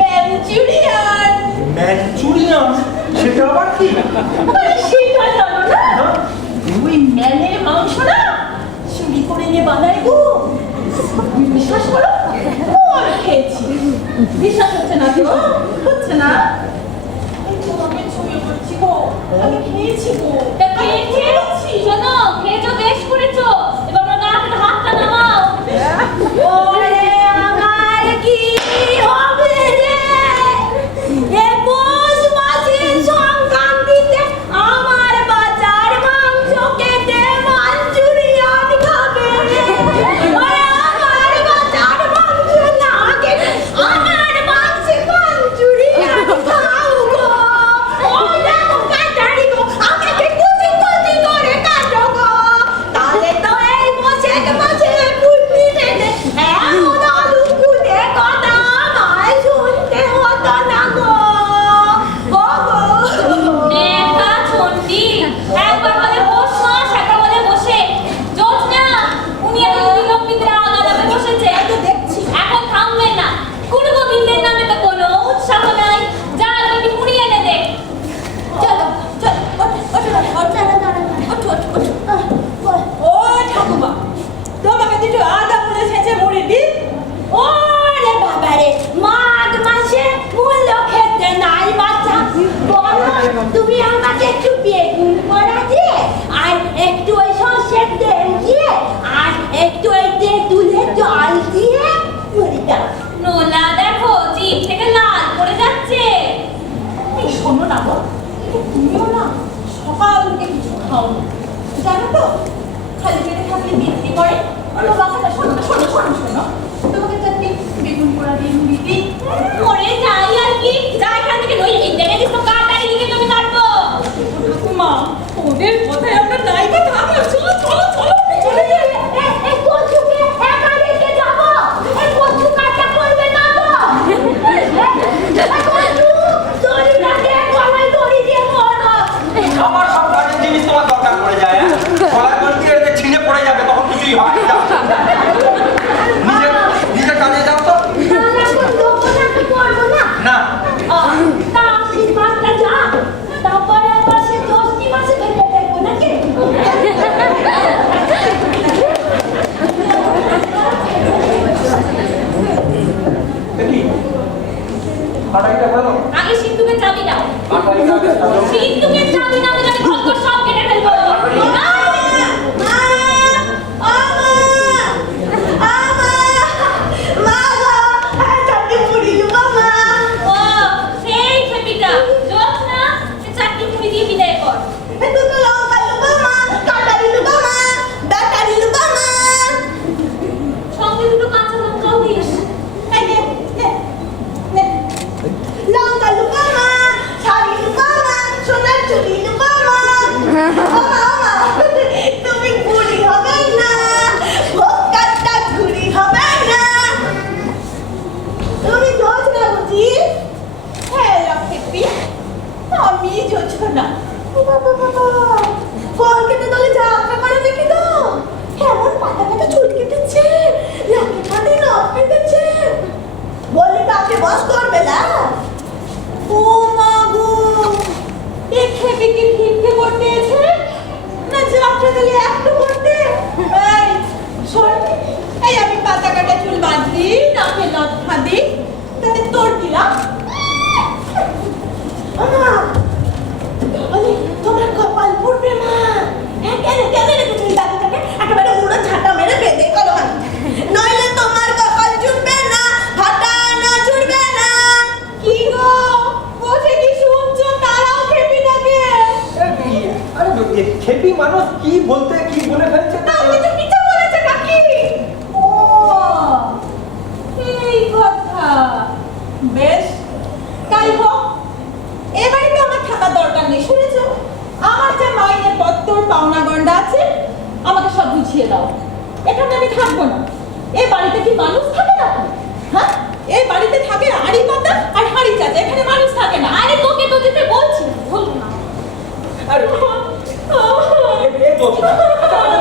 ম্যানচুরিয়ান। ম্যানচুরিয়ান? সেটা আবার কি? আরে সেটা জানো না? ওই ম্যানের মাংস না চুরি করে এনে বানাই গো। বিশ্বাস করো, ওর খেয়েছি। বিশ্বাস হচ্ছে না তো? হচ্ছে না? এই তোমাকে ছুঁয়ে বলছি গো, আমি খেয়েছি গো। তা খেয়েছি? শোনো, খেয়েছো, বেশ করেছো। এবার ওর গা থেকে হাতটা নামাও। ওরে আমার কি হবে রে? এ পৌষ তো খালি পেটে থাকলে বিক্রি করে তো বাবাটা শোনো না, শোনো শোনো শোনো তোমাকে চারটি বেগুন পোড়া দিয়ে মুড়ি দিই। মরে যাই আর কি, যা এখান থেকে নই এই জায়গায় তো কাটারি লিখে তুমি কাটবো। মা ওদের কথায় আমরা নাইতে থাকবো, চলো চলো চলো চলে যাই। এই কচুকে একা রেখে যাবো, এই কচু কাটা করবে না তো। কচু দড়ি লাগে, গলায় দড়ি দিয়ে মরো। আমার সব কাজের জিনিস তোমার দরকার পড়ে যায়, হ্যাঁ? গলায় দড়ি দিয়ে রেখে ছিঁড়ে পড়ে যাবে, তখন কিছুই হয় না। নিজের কাজে যাও তো। না করবো না। না তা আশীর্বাদটা যা, তারপরে আবার সে 10টি মাসে ভেবে দেখবো নাকি? দেখি হাঁটাইটা ভালো, আগে সিন্ধুকের চাবি দাও। হাঁটাইটা আগে সাজাও। সিন্ধুকের চাবি না দিলে আমি ঘর সব কেটে ফেলবো। না! ও, সেই খেপিটা। যোগ না, সে চারটি মুড়ি দিয়ে বিদায় কর। সঙ্গে দুটো কাঁচা লঙ্কাও দিস। তুমি বুড়ি হবে না, ভোক্কাটা ঘুরি হবে না। তুমি যোজনা বুঝি? হ্যাঁ লক্ষ্মী, আমি যোজনা। ফল কেটে দলে যাত্রা করে দেখি তো কেমন পাতা পাতা চুল কেটেছে, লাঠি ফাটে নখ কেটেছে। বললে তাকে বস করবে না। ও মা গো, এ খেপে কি ভিক্ষে করতে এসে না যাত্রা দলে একটু করতে? এই শোন, এই আমি পাতা কাটা চুল বাঁধি, নাকে নথ ফাঁদি, তাতে তোর কি লাভ? তোমার কপাল পড়বে মা। হ্যাঁ কেন কেন রেখেছো এই দাদিটাকে একেবারে উড়ো ঝাঁটা মেরে বেঁধে কলো মা, নইলে তোমার কপাল জুটবে না, হাঁটা না জুটবে না। কি গো বসে কি শুনছো? তারাও খেপি থাকে। আরে খেপি মানুষ কি বলতে কি বলে ফেলছে। তাকে তো পিঠা বলেছে নাকি? ও এই কথা। বেশ তাই হোক, এবারে তো আমার থাকার দরকার নেই। শুনেছো আমার যে মাইনের পত্তর পাওনা গন্ডা আছে আমাকে সব বুঝিয়ে দাও। এখানে আমি থাকবো না। এই বাড়িতে কি মানুষ থাকে না? হ্যাঁ, এই বাড়িতে থাকে হাঁড়ি পাতা আর হাঁড়ি চাচা, এখানে মানুষ থাকে না। আরে তোকে তো দিতে বলছি, বলবো না। আরে এই দোষ না।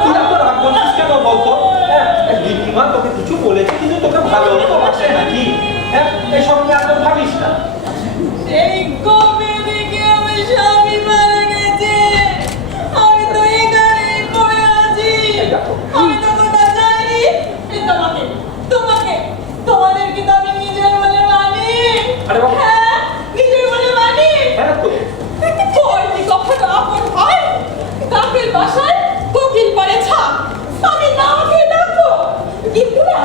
তুই এত রাগ করছিস কেন বলতো? হ্যাঁ, দিদিমা তোকে কিছু বলেছে কিন্তু তোকে ভালো তো বাসে নাকি? হ্যাঁ, এসব নিয়ে এত ভাবিস না। সেই কবে থেকে আমার স্বামী মারা গেছে, আমি তো এখানেই পড়ে আছি। আমি তো কোথাও যাইনি। এই তোমাকে তোমাকে তোমাদের কি তো আমি নিজের বলে মানি? আরে বাবা। হ্যাঁ, নিজের বলে মানি। হ্যাঁ তো কি কখনো আপন হয়? কাকের বাসায় কোকিল পারে ছাপ, আমি না খেয়ে থাকবো। কিন্তু না,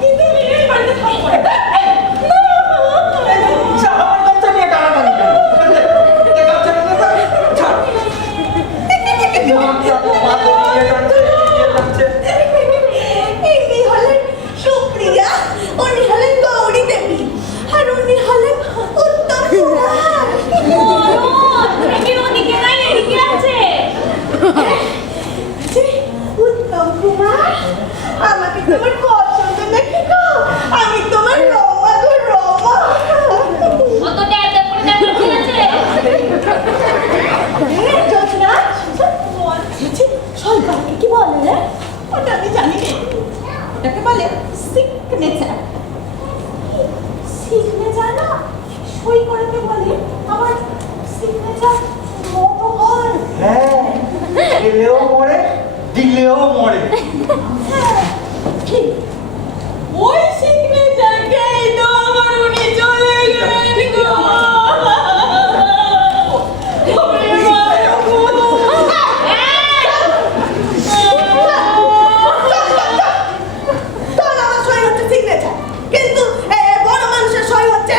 কিন্তু আমি এই বাড়িতে থাকবো না। আমার বাচ্চা নিয়ে টানাটানি কেন? বাচ্চা নিয়ে ছাড়। মা তো নিয়ে যাচ্ছে। ইনি হলেন সুপ্রিয়া, উনি হলেন গৌরী দেবী, আর উনি হলেন উত্তম কুমার। ওদিকে নাই, এদিকে আছে। উত্তম কুমার, আমাকে তোমার পছন্দ নাকি গো? আমি তোমার রমা গো রমা। অত ড্যাব ড্যাব করে ড্যাব করে আছে। যোজনা সরকারকে কি বলে রে? ওটা আমি জানি না। ওটাকে বলে সিগনেচার। সিগনেচার না সই করাকে বলে আবার সিগনেচার মোহর। হ্যাঁ, দিলেও মরে, দিলেও মরে। হ্যাঁ, ঠিক। ওই সিগনেচারকেই তো আমার উনি চলে গেলেন গো। তাহলে আমার সই হচ্ছে সিগনেচার, কিন্তু বড় মানুষের সই হচ্ছে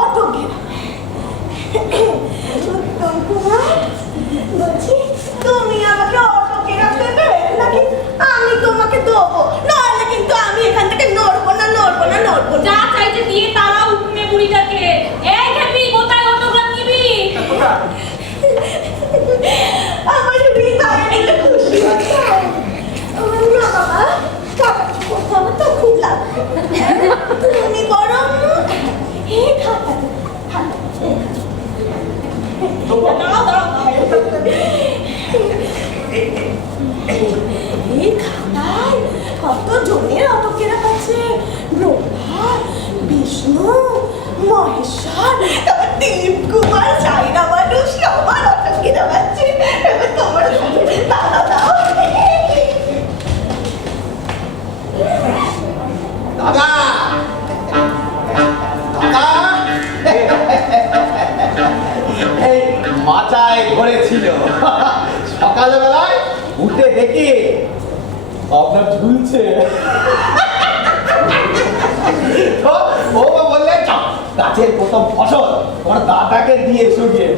অটোগ্রাফ। উত্তম কুমার, বলছি তুমি আমাকে অটোগ্রাফের দাদা দাদা এই মাথায় ধরেছিল সকালবেলায় উঠে দেখি আপনার ঝুলছে তো ও বললে গাছের প্রথম ফসল তোমার দাদাকে দিয়ে সরিয়ে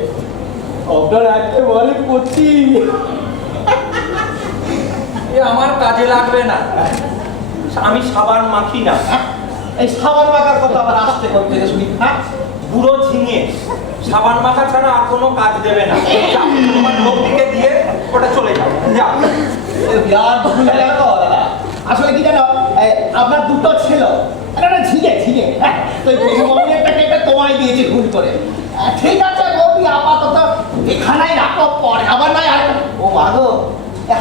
আপনার একেবারে করছি এ আমার কাজে লাগবে না, আমি সাবান মাখি না। এই সাবান মাখার কথা আবার আসতে করতে শুনি হ্যাঁ বুড়ো ঝিঙে সাবান মাখা ছাড়া আর কোনো কাজ দেবে না। যাও, তোমার লোকটিকে দিয়ে ওটা চলে যাও। যাও। বিরাট ভুল হয়ে গেল দাদা। আসলে কি জানো আপনার দুটো ছিল একটা ঝিঙে ঝিঙে তো একটা তোমায় দিয়েছি ভুল করে ঠিক আছে বৌদি আপাতত এখানেই রাখো পরে আবার নাই আর ও মাগো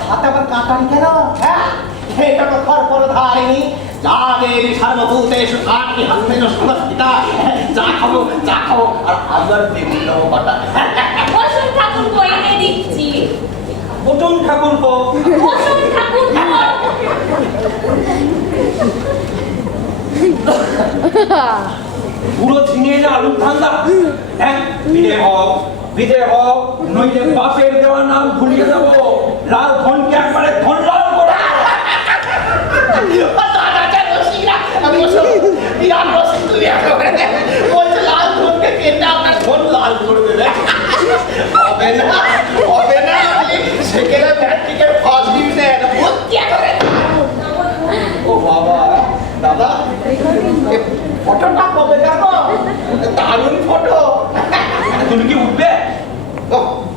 হাতে আবার কাটারি কেন হ্যাঁ এটা তো খর করে ধারিনি যা দেবী সার্বভূতেষু কাটি হাতে সংস্কৃতা যা খাবো আর আবার বেগুন দেবো কটা বসুন ঠাকুর এনে দিচ্ছি। কুটুম ঠাকুর গো, বসুন ঠাকুর বুড়ো ঝিঙে না আলুর ধান্দা। হ্যাঁ, বিদে হোক নইলে বাপের দেওয়া নাম ভুলিয়ে দেবো। লাল ধনকে একবারে ধন লাল করে দাদাকে রসিকরা আমি বিরাট রসিক তুই বলছে লাল ধনকে কেটে আপনার ধন লাল করে দেবে হবে না আপনি সেখানে ম্যাট্রিকের ফার্স্ট ডিভিশন ভর্তি করে ও বাবা দাদা ফটোটা কবে দেখো দারুণ ফটো তুমি কি উঠবে?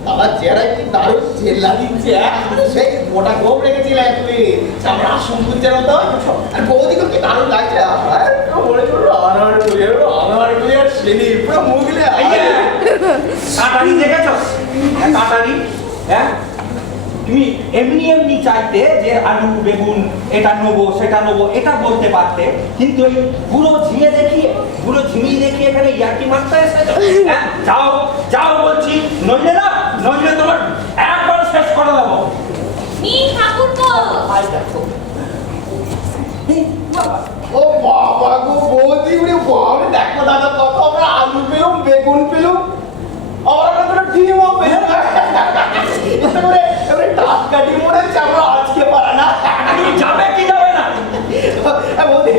দাদা চেহারায় কি দারুণ চেল্লা দিচ্ছে সেই মোটা গোপ রেখেছিলেন তুমি চামড়া আসন খুঁজছে না তো আর বৌদিকে কি দারুণ লাগছে মনে করো আনার করি আর সেনি পুরো মুগলে কাটারি দেখেছ? কাটারি হ্যাঁ, তুমি এমনি এমনি চাইতে যে আলু বেগুন এটা নেবো সেটা নেবো এটা বলতে পারতে, কিন্তু এই বুড়ো ঝিঙে দেখিয়ে এখানে ইয়ার্কি মারতে এসেছো। হ্যাঁ, যাও যাও বলছি, নইলে তোমার একবার শেষ করে দেবো। নিন ঠাকুর ও বাবা গো বৌদি উড়ে বাবা দেখো দাদা কত আমরা আলু পেলুম বেগুন পেলুম আর আমরা ডিমও পেলুম এবারে টাটকা ডিম মনে হচ্ছে আমরা আজকে পারা না তুমি যাবে কি যাবে না? বৌদি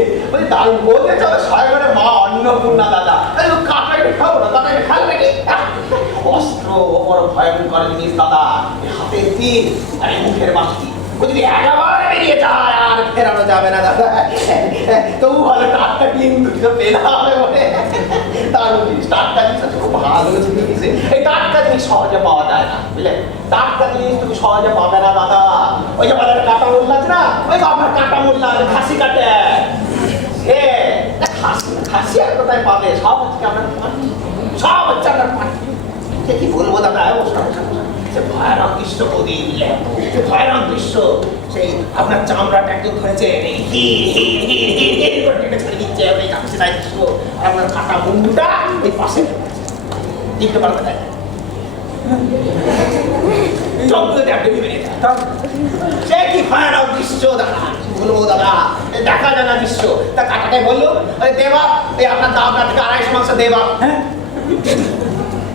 দারুণ বলতে চলো সাহেবের মা অন্নপূর্ণা দাদা কাটাইতে খাবো না কাটাইতে খাবো নাকি অস্ত্র বড় ভয়ঙ্কর জিনিস দাদা হাতের তীর আর মুখের বাঁশি ও যদি একেবারে বেরিয়ে যায় আর ফেরানো যাবে না দাদা তবু ভালো টাটকা ডিম দুটো পেলা হবে বলে দারুণ জিনিস টাটকা জিনিস আছে খুব ভালো জিনিস এই টাটকা জিনিস সহজে পাওয়া যায় না বুঝলে টাটকা জিনিস তুমি সহজে পাবে না দাদা ওই যে বাজারে কাটা মূল্য আছে না ওই আপনার কাটা মূল্য আছে খাসি কাটে সে খাসি আর কোথায় পাবে সব হচ্ছে আপনার সব হচ্ছে আপনার সে কি বলবো দাদা সে ভয়ানক দৃশ্য বৌদি সে ভয়ানক দৃশ্য সেই আপনার চামড়াটা একদম ধরেছে ছেড়ে দিচ্ছে দৃশ্য আর আপনার কাটা মুন্ডুটা ওই পাশে দেখতে পারবে না সে কি ভয়ানক দৃশ্য দাদা বলবো দাদা দেখা যায় না দৃশ্য তা কাটাটাই বললো দেবা এই আপনার দাবনা থেকে 250 মাংস দেবা হ্যাঁ,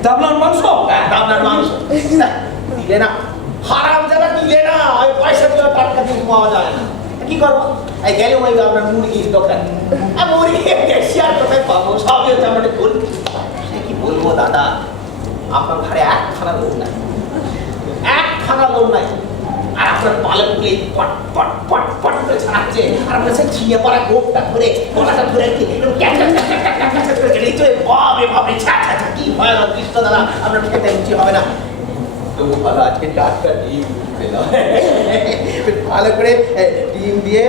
দাবলার মাংস দাবনার মাংস দিলে না হারাম যারা দিলে না ওই পয়সা দিলে টাটকা জিনিস পাওয়া যায় না কি করবো এই গেলে ওই আপনার মুরগির দোকান আর মুরগি দেশি আর কোথায় পাবো সবই হচ্ছে আমরা বলবো সে কি বলবো দাদা আপনার ঘরে একখানা লোক নাই আর আপনার পালকগুলি পট পট পট পট করে ছাড়াচ্ছে আর আপনার সে ছিঁড়ে পড়া গোপটা ধরে গলাটা ধরে কি বাপরে ছা কি ভয়ানক দৃশ্য দাদা আপনার খেতে রুচি হবে না তবু ভালো আজকে টাটকা ডিম পেলাম ভালো করে ডিম দিয়ে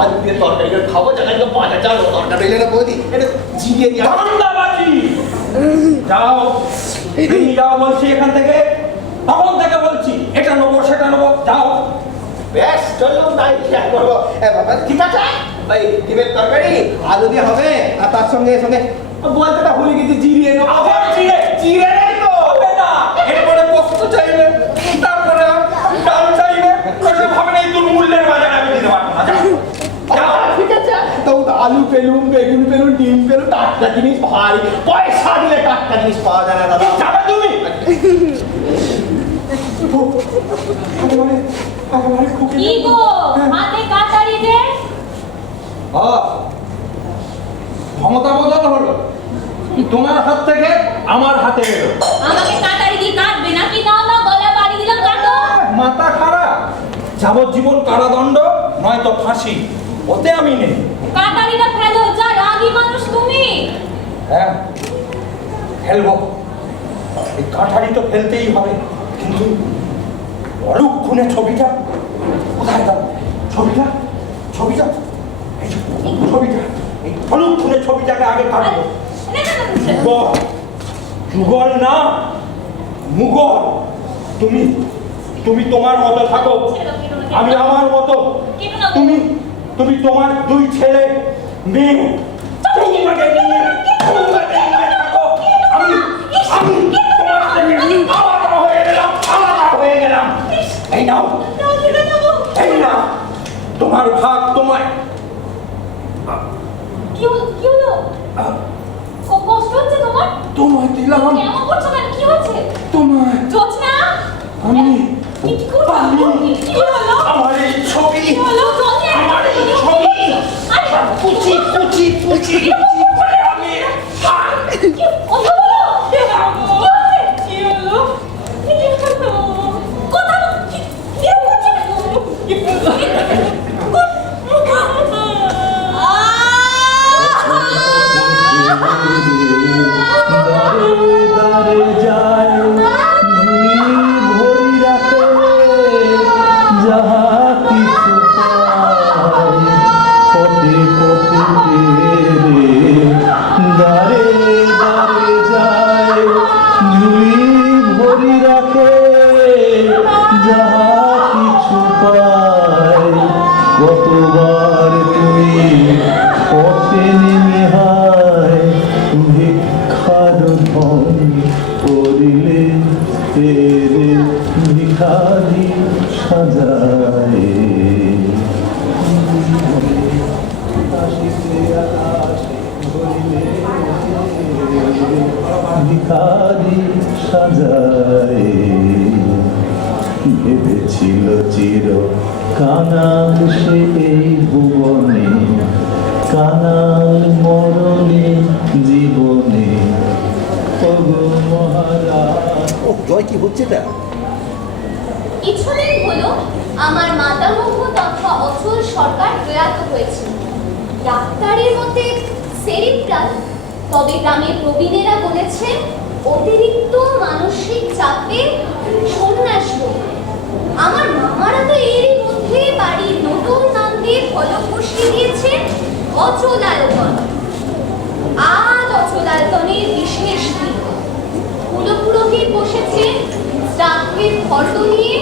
আলু দিয়ে তরকারি করে খাবো জানা বাজার যাবো তরকারি এলে না বৌদি একটু জিরিয়ে দিয়ে যাও বলছি এখান থেকে, তখন থেকে বলছি এটা নেবো সেটা নেবো, যাও। বেশ চলুন তাই খেয়াল করবো বাবা ঠিক আছে ওই ডিমের তরকারি আলু দিয়ে হবে আর তার সঙ্গে বলতে তা ভুলে গেছি জিরিয়ে নেবো আবার জিরে নেই তো হবে না, এরপরে পোস্ত চাইবে, তারপরে ডাল চাইবে, ভাবে না এই দুর্মূল্যের বাজারে আমি দিতে পারবো না। যাও। ঠিক আছে তো আলু পেলুম, বেগুন পেলুম, ডিম পেলুম, টাটকা জিনিস ভাই, পয়সা দিলে টাটকা জিনিস পাওয়া যায় না দাদা। যাবে তুমি? কি গো হাতে কাটারি দে। ক্ষমতা বদল হলো, তোমার হাত থেকে আমার হাতে এলো। আমাকে কাটারি দিয়ে কাটবে নাকি? নাও নাও গলা বাড়ি দিলাম, কাটো। মাথা খারাপ, যাবজ্জীবন কারাদণ্ড নয়তো ফাঁসি, ওতে আমি নেই। কাটারিটা ফেলো, যা রাগী মানুষ তুমি। হ্যাঁ ফেলবো, এই কাঠারি তো ফেলতেই হবে, কিন্তু অলক্ষণে ছবিটা কোথায় দাও? ছবিটা ছবিটা এই যে ছবিটা, এই অলক্ষণে ছবিটাকে আগে কাটবো। যুগল, যুগল না মুগল। তুমি তুমি তোমার মতো থাকো, আমি আমার মতো। তুমি তুমি তোমার দুই ছেলে মেয়ে তোমাকে নিয়ে থাকো। আমি আমি তোমার থেকে আলাদা হয়ে গেলাম, আলাদা হয়ে গেলাম। এই নাও, এই না তোমার ভাগ তোমায়। কি হলো? কি হলো? কষ্ট হচ্ছে তোমার? তোমায় দিলাম, কেমন করছো কেন? কি হচ্ছে? তোমায় জোছনা, আমি কি করছো? কি হলো? আমার এই ছবি, কি হলো? জলদি আমার এই ছবি আরে কুচি কুচি কুচি কুচি করে আমি কি হলো? কি হচ্ছে? কি হলো? কি হলো? কথা কি হচ্ছে? কি হলো? দারে যায় ঝুলি ভরি রাখে যাহা কিছু পায় পথে পথে রে। দারে দারে যায় ঝুলি ভরি রাখে যাহা কিছু পায়। কতবার তুমি পথে নেমে হায় ভিক্ষার ধন করিলে তেরে ভিখারি সাজায়। আকাশে আকাশে ধরিলে ভিখারি সাজায়। ভেবেছিল চির কানাল সে এই ভুবনে, কানাল মরণে জীবনে। ওগো মহারাজ, ও জয়, কি হচ্ছে এটা? কিছুদিন হলো আমার মাতামহ তথা অচল সরকার প্রয়াত হয়েছে। ডাক্তারের মতে সেরিব্রাল, তবে গ্রামের প্রবীণেরা বলেছেন অতিরিক্ত মানসিক চাপে সন্ন্যাস হোক। আমার মামারা তো এরই মধ্যে বাড়ির নতুন নাম দিয়ে ফলক বসিয়ে দিয়েছেন অচলায়তন। আজ অচলায়তনের বিশেষ দিন। কুলপুরোহিত বসেছেন শ্রাদ্ধের ফর্দ নিয়ে।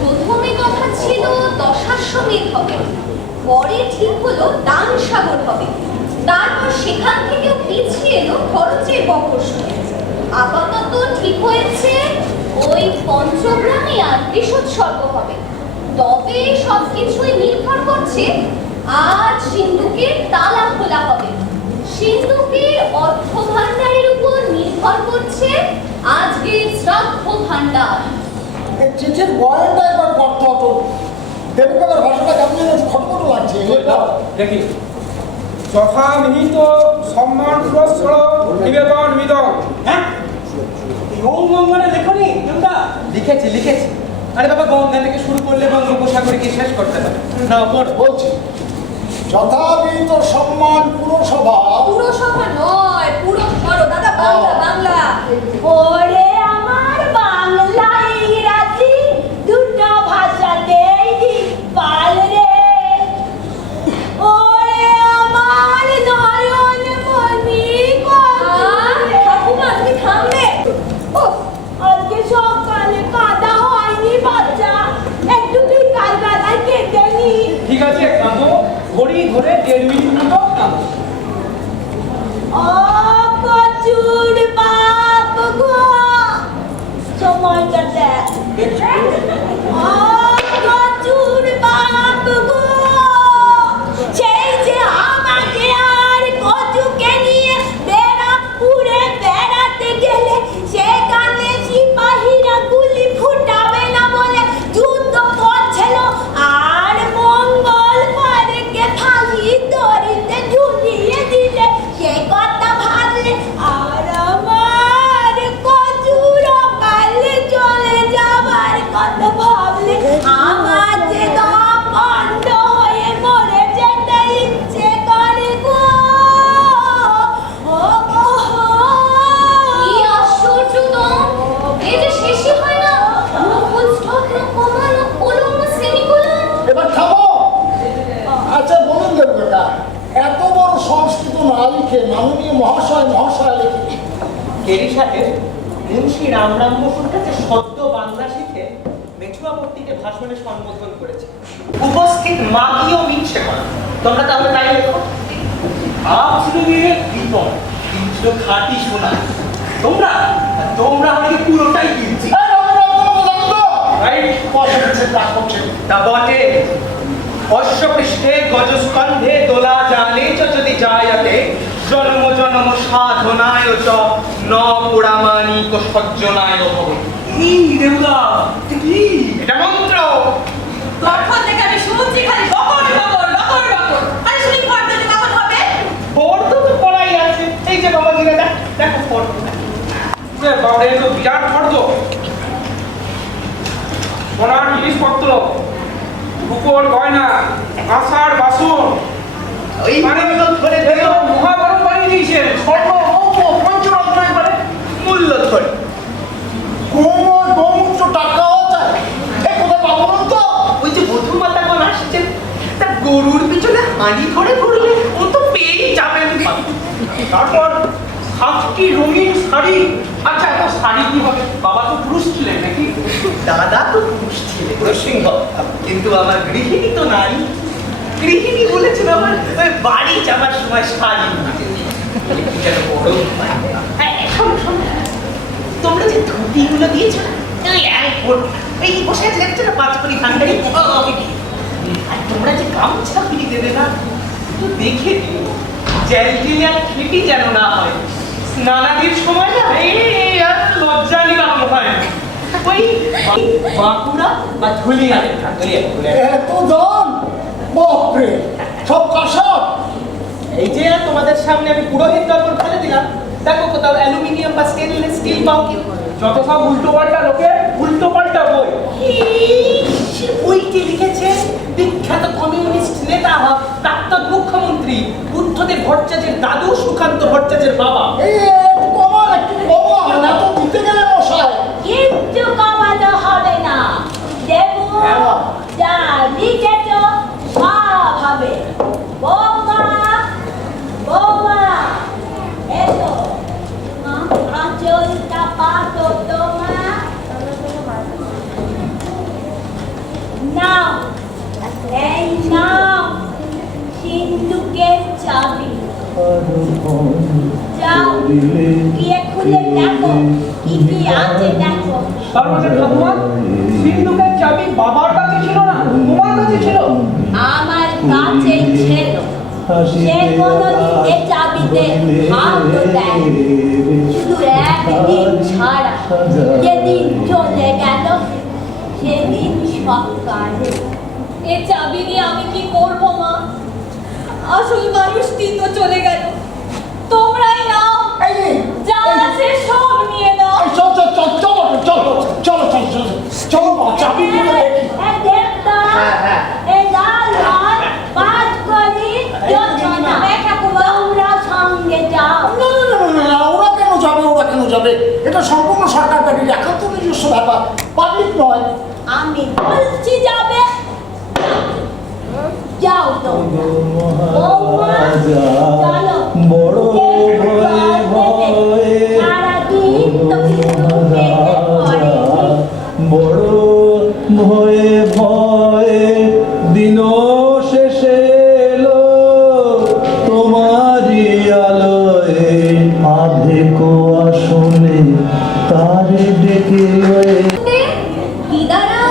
প্রথমে কথা ছিল দশাশ্বমেধ হবে, পরে ঠিক হলো দান সাগর হবে, তারপর সেখান থেকেও পিছিয়ে এলো খরচের বকরসূত্র। আপাতত ঠিক হয়েছে ওই পঞ্চগ্রামে আর বৃষোৎসর্গ হবে। তবে সবকিছুই নির্ভর করছে আজ সিন্ধুকের তালা খোলা হবে। সিন্ধুকের অর্থ ভাণ্ডারের উপর নির্ভর করছে আজকের শ্রাদ্ধ ভাণ্ডার। এই চিঠির বয়ানটা একবার পড়তে হতো। দেবকাবের ভাষাটা কেমন যেন খটখট লাগছে। দেখি। যথাবিহিত সম্মান পুরস্কার নিবেদন বিদন। হ্যাঁ ওম গঙ্গানে লেখনি তোমরা? লিখেছি লিখেছি। আরে বাবা, গঙ্গা থেকে শুরু করলে বঙ্গোপসাগরে গিয়ে শেষ করতে হবে না। বলছি, যথাবিহিত সম্মান পুরসভা। পুরসভা নয়, পুরসভা দাদা, বাংলা বাংলা। ওরে আমার বাংলা ইংরাজি দুটো ভাষাতেই দিকপাল রে। ওরে আমার নয়ন মণি ঠাকুমা তুমি থামবে? ও আজকে সকালে কাদা হয়নি বাচ্চা, একটু বিকাল বেলায় কেটে নি। ঠিক আছে, কাঁদো। ঘড়ি ধরে 1.5 মিনিট মতো কাঁদো। ও কচুর বাপ গো, সময়টা দেখ। ও কচুর বাপ গো, সেই যে আমাকে লিখে, মাননীয় মহাশয় লিখে। কেরি সাহেব মুন্সি রামরাম বসুর কাছে সদ্য বাংলা শিখে মেছুয়াপট্টিতে ভাষণে সম্বোধন করেছে। উপস্থিত মাগিও মিলছে না। তোমরা তাহলে তাই লেখো। আপনি বিপদ কিন্তু খাঁটি শোনা। তোমরা আমাকে পুরোটাই দিচ্ছি। তা বটে, অশ্বপৃষ্ঠে গজস্কন্ধে দোলা জানে যদি যায়াতে জন্ম জন্ম সাধনায় চ ন পুরামানিক সজ্জনায় ভবে। এই দেবদা কি এটা মন্ত্র? তখন থেকে আমি শুনছি খালি বকর বকর বকর বকর। আরে শুনি ফর্দ যে কখন হবে? ফর্দ তো পড়াই আছে। এই যে বাবা গিয়ে দেখো ফর্দ। বাবা এই তো বিরাট ফর্দ। সোনার জিনিসপত্র, রূপোর গয়না, কাঁসার বাসন, ওই মানে ধরে এগুলো মহাভারত বানিয়ে দিয়েছেন। স্বর্ণ রৌপ্য পঞ্চরত্ন একবারে মূল্য ধরে। গোমূত্র টাকাও যায়। এ কোথায় পাবো না তো? ওই যে বধূমাতা কোন আসছে, তা গরুর পিছনে হাঁড়ি ধরে ঘুরলে ও তো পেয়েই যাবে। তারপর 7টি রঙিন শাড়ি। আচ্ছা, এত শাড়ি কি হবে? বাবা তো পুরুষ ছিলেন নাকি? দাদা তো পুরুষ ছিলেন নরসিংহ, কিন্তু আমার গৃহিণী তো নাই। গৃহিণী বলেছিল আমার ওই বাড়ি যাবার সময় শাড়ি যেন বড় হয়। হ্যাঁ, শোনো শোনো, তোমরা যে ধুতিগুলো দিয়েছো এই বসে আছে দেখছো না 5 কোটি ভান্ডারি, আর তোমরা যে গামছা ফিরি দেবে না, একটু দেখে দিও জেলজিলিয়ার খেটি যেন না হয়। স্নানাদির সময় না এই আর লজ্জা নিলাম হয় না। ওই বাঁকুড়া বা ধুলিয়া এত দাম, বাপরে, সব কাঁসার। এই যে তোমাদের সামনে আমি পুরোহিত দর্পণ ফেলে দিলাম, দেখো কোথাও অ্যালুমিনিয়াম বা স্টেনলেস স্টিল পাও কি? যত সব উল্টো পাল্টা লোকে উল্টো পাল্টা বই। বইটি লিখেছে বিখ্যাত কমিউনিস্ট নেতা প্রাক্তন মুখ্যমন্ত্রী বুদ্ধদেব ভট্টাচার্যের দাদু সুকান্ত ভট্টাচার্যের বাবা। একটু কমান, এত দিতে গেলে মশাই। কিচ্ছু কমানো হবে না। দেবো যা লিখেছ সব হবে। বৌমা বৌমা এসো, আঁচলটা পাতো তোমা। নাও, এই নাও সিন্ধুকের চাবি। যাও গিয়ে খুলে দেখো কি কি আছে দেখো। তার মানে ঠাকুমা, সিন্ধুকের চাবি বাবার কাছে ছিল না, তোমার কাছে ছিল? আমার কাছেই ছিল। সে কোনোদিন এ চাবিতে হাতও দেয়নি, শুধু একদিন ছাড়া। যেদিন চলে গেল সেদিন সকালে। এ চাবি নিয়ে আমি কি করবো মা? আসল মানুষটি তো চলে গেল। তোমরাই নাও, যা আছে সব নিয়ে নাও। চলো চাবি গুলো দেখি। ওরা কেন যাবে? এটা সম্পূর্ণ সরকার বাড়ির একান্ত নিজস্ব ব্যাপার, পাবলিক নয়। আমি বলছি যাবে, যাও তোমরা। বৌমা চলো, বড় ভয়ে ভয়ে সারাদিন তো কিছু খেতে পারিনি। বড় ভয়ে ভয়ে দিন শেষে এলো তোমারই আলোয় আধেক আসনে তারে ডেকে দিদারা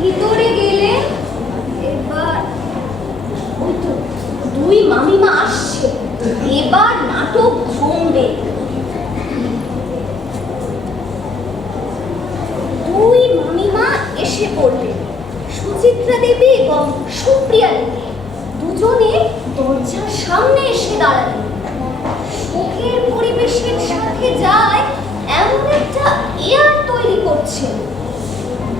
ভিতরে গেলে এবার ওই তো 2 মামিমা আসছে। এবার নাটক জমবে। 2 মামিমা এসে পড়লেন, সুচিত্রা দেবী এবং সুপ্রিয়া দেবী। দুজনে দরজার সামনে এসে দাঁড়ালেন। সুখের পরিবেশের সাথে যায় এমন একটা এয়ার তৈরি করছেন।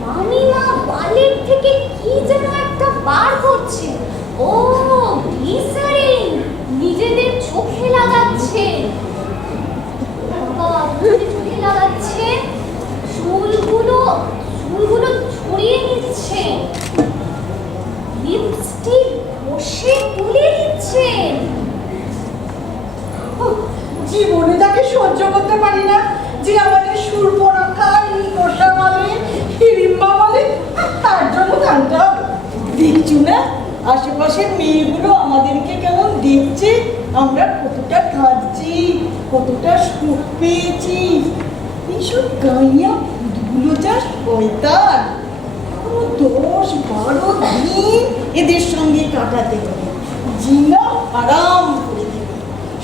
মামিমা বালের থেকে কি যেন একটা বার করছে। ও গ্লিসারিন নিজেদের চোখে লাগাচ্ছে। বাবা চোখে লাগাচ্ছে, চুলগুলো ছড়িয়ে নিচ্ছে, লিপস্টিক ঘষে তুলে দিচ্ছেন। ও জীবনে তাকে সহ্য করতে পারি না যে আমাদের সুরপরাখা নিকষা বলে হিড়িম্বা বলে তার জন্য গানটা দেখছো না আশেপাশের মেয়েগুলো আমাদেরকে কেমন দেখছে আমরা কতটা কাঁদছি কতটা সুখ পেয়েছি এইসব গাইয়া ভূতগুলো যা শয়তান 10-12 দিন এদের সঙ্গে কাটাতে হবে জিনা আরাম করে দেবে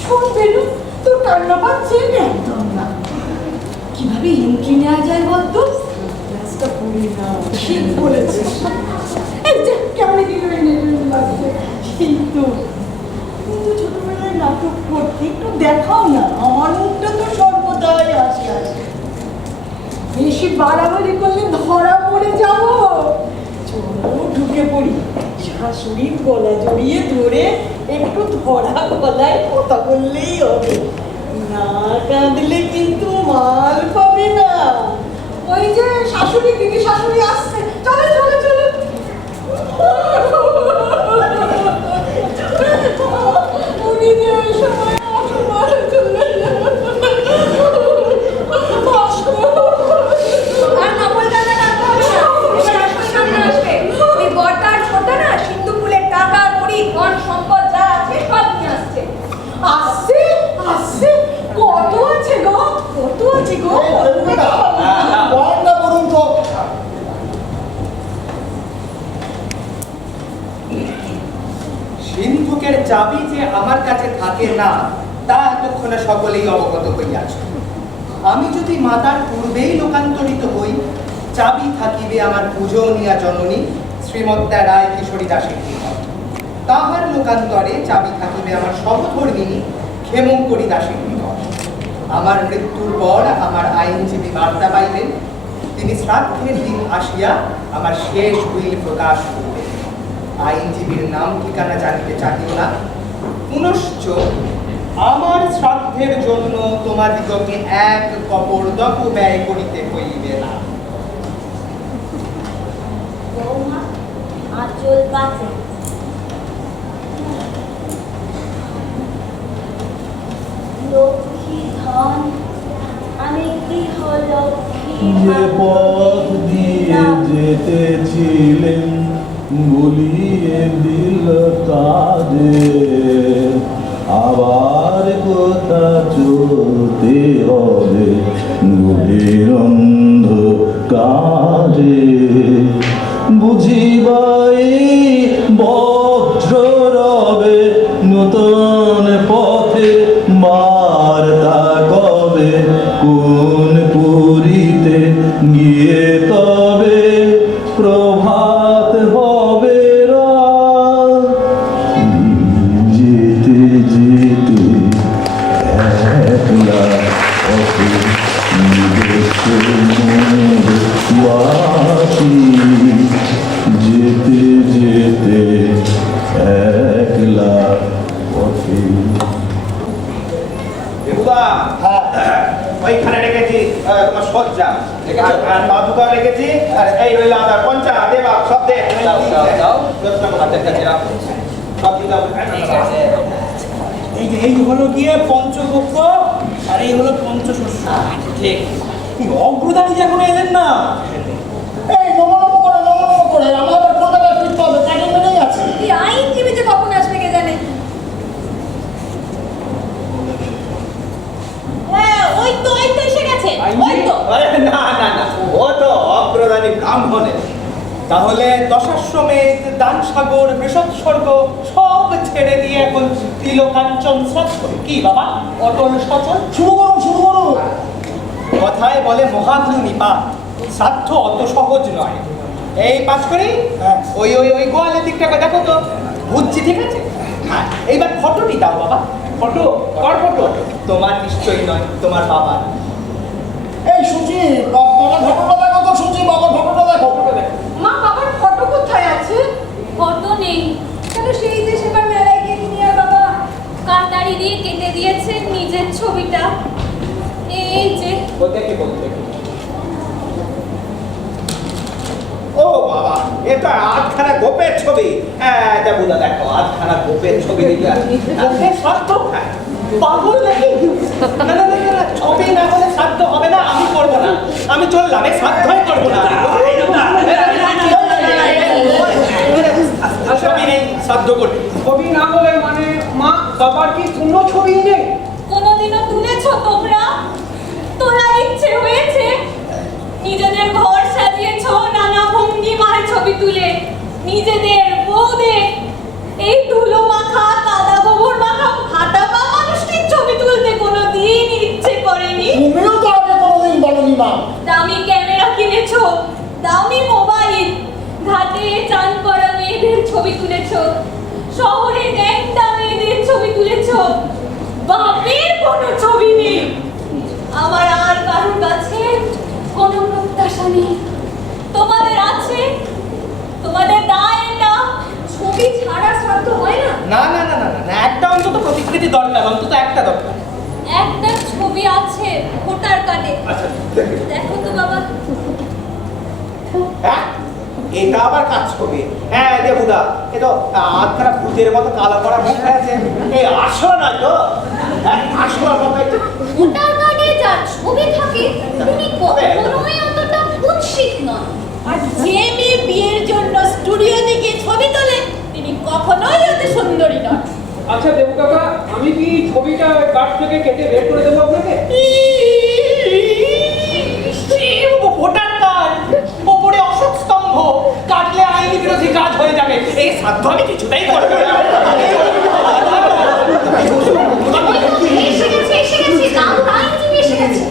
শুনবে না তোর কান্না পাচ্ছে একদম না কিভাবে এন্ট্রি নেওয়া যায় বলতো রাস্তা পড়ে না ঠিক বলেছিস এই যে কেমন দিল লাগছে সেই তো কিন্তু ছোটবেলায় নাটক করতে একটু দেখাও না আমার মুখটা তো সর্বদাই আসে আসে বেশি বাড়াবাড়ি করলে ধরা পড়ে যাব চলো ঢুকে পড়ি শাশুড়ির গলা জড়িয়ে ধরে একটু ধরা গলায় কথা বললেই হবে না কাঁদলে কিন্তু মাল পাবে না ওই যে শাশুড়ি দিদি শাশুড়ি আসছে চলো চলো চলো উনি যে ওই সময় অসম্মান চলে আর নকল দাদা রাখতে হবে না। এবার আসল সামনে আসবে। ওই বড়টা আর ছোটটা না সিন্ধু ফুলের টাকা, কড়ি, ধন, সম্পদ যা আছে সব নিয়ে আসছে। আসছে আসছে কত আছে গো কত আছে গো বয়ানটা করুন তো। সিন্ধুকের চাবি যে আমার কাছে থাকে না তা এতক্ষণে সকলেই অবগত হইয়াছে। আমি যদি মাতার পূর্বেই লোকান্তরিত হই, চাবি থাকিবে আমার পূজনীয়া জননী শ্রীমত্যা রায় কিশোরী দাসের নিকট। তাহার লোকান্তরে চাবি থাকিবে আমার সহধর্মিণী ক্ষেমঙ্করী দাসের নিকট। আমার মৃত্যুর পর আমার আইনজীবী বার্তা পাইলেন, তিনি শ্রাদ্ধের দিন আসিয়া আমার শেষ উইল প্রকাশ করবেন। আইনজীবীর নাম ঠিকানা জানিতে চাহিও না। পুনশ্চ আমার শ্রাদ্ধের জন্য তোমাদিগকে এক কপর্দক ব্যয় করিতে হইবে না। বৌমা আঁচল কাছে লক্ষ্মী ধন আমি গৃহলক্ষ্মী যে পথ দিয়ে যেতেছিলেন ভুলিয়ে দিল তাদের আবার কোথা চলতে হবে গভীর অন্ধকারে বুঝিবাই বজ্র রবে নতুন পথে বার্তা কবে কোন পুরীতে গিয়ে তবে প্রভাত হবে রাত। যেতে যেতে একলা পথে নিজস্ব বাসি যেতে যেতে একলা পথে। দেবুদা, ওইখানে রেখেছি তোমার সজ্জা আর পাদুকা রেখেছি আর এই রইল আমার পঞ্চা দেবা সব দে সব দিলাম। এই হলো গিয়ে পঞ্চভক্ত আর এই হলো পঞ্চশস্য। ঠিক অগ্রদানি যে এখনো এলেন না। এই নমনম করে আমার আবার কলকাতায় ফিরতে হবে, প্যাকেট মেনেই আছে। এই আইনজীবী যে কখন আসবে কে জানে। হ্যাঁ ওই তো এসে গেছে ওই তো আরে না না না, ও তো অগ্রদানি ব্রাহ্মণের। তাহলে দশাশ্বমেধ দান সাগর বৃষৎস্বর্গ সব ছেড়ে দিয়ে এখন তিলকাঞ্চন শ্রাদ্ধ কি বাবা অটল সচল শুরু করুন শুরু করুন। কথায় বলে মহাগ্নি নিপাত, শ্রাদ্ধ অত সহজ নয়। এই পাস করি ওই ওই ওই গোয়ালের দিকটাকে দেখো তো বুঝছি, ঠিক আছে? হ্যাঁ, এইবার ফটোটি দাও বাবা। ফটো কর ফটো তোমার নিশ্চয়ই নয়, তোমার বাবার। এই সুচি বাবার ফটোটা দেখো তো, সুচি বাবার ফটোটা দেখো। মা বাবার ফটো কোথায় আছে ফটো নেই কেন? সেই যে সেবার মেলায় গিয়ে তুমি আর বাবা কাটারি দিয়ে কেটে দিয়েছেন নিজের ছবিটা। এই যে দেখি বল দেখি। ও বাবা, এটা আধখানা গোপের ছবি। হ্যাঁ দেবুদা দেখো, আধখানা গোপের ছবি দিকে পাগল নাকি? না না না না, ছবি না হলে সাধ্য হবে না, আমি করবো না, আমি চললাম, এই সাধ্যই করবো না। ছবি নেই, সাধ্য করবো। ছবি না হলে মানে মা বাবার কি কোনো ছবি নেই? কোনোদিনও তুলেছো তোমরা? তোলার ইচ্ছে হয়েছে? নিজেদের ঘর সাজিয়েছো নানা ভঙ্গিমায় ছবি তুলে, নিজেদের বউদের এই ধুলো মাখা কাদা গোবর মাখা ফাটা পা মানুষটির ছবি তুলতে কোনোদিন ইচ্ছে করেনি? তুমিও তো আগে কোনোদিন বলনি মা। দামি ক্যামেরা কিনেছো, দামি মোবাইল, ঘাটে চান করা মেয়েদের ছবি তুলেছো, শহরে ন্যাংটা মেয়েদের ছবি তুলেছো, বাপের কোনো ছবি নেই। আমার আর কারোর কাছে কোনো প্রত্যাশা নেই। তোমাদের আছে? তোমাদের দায় না? ছবি ছাড়া শ্রাদ্ধ হয় না। না না না না না না, একটা অন্তত প্রতিকৃতি দরকার, অন্তত একটা দরকার। একটা ছবি আছে ভোটার কার্ডে, আচ্ছা, দেখো তো বাবা। হ্যাঁ এটা আবার কাজ করবে। হ্যাঁ দেবুদা, এ তো আধখানা ভূতের মতো কালো করা মুখ আছে, এই আসো না তো, হ্যাঁ আসবার মতো একটু। ভোটার কার্ডে যার ছবি থাকে তিনি কখনোই অতটা কুৎসিত নন, আর যে মেয়ে বিয়ের জন্য স্টুডিও থেকে ছবি তোলে তিনি কখনোই অত সুন্দরী নন। আচ্ছা দেবু কাকা, আমি কি ছবিটা কার্ড থেকে কেটে বের করে দেবো আপনাকে? ভোটার কার্ড, ওপরে অশোক স্তম্ভ, কাটলে আইনি বিরোধী কাজ হয়ে যাবে, এই সাধ্য আমি কিছুতেই করবো না। এসে গেছে, এসে গেছে, দাম আইনজীবী এসে গেছে।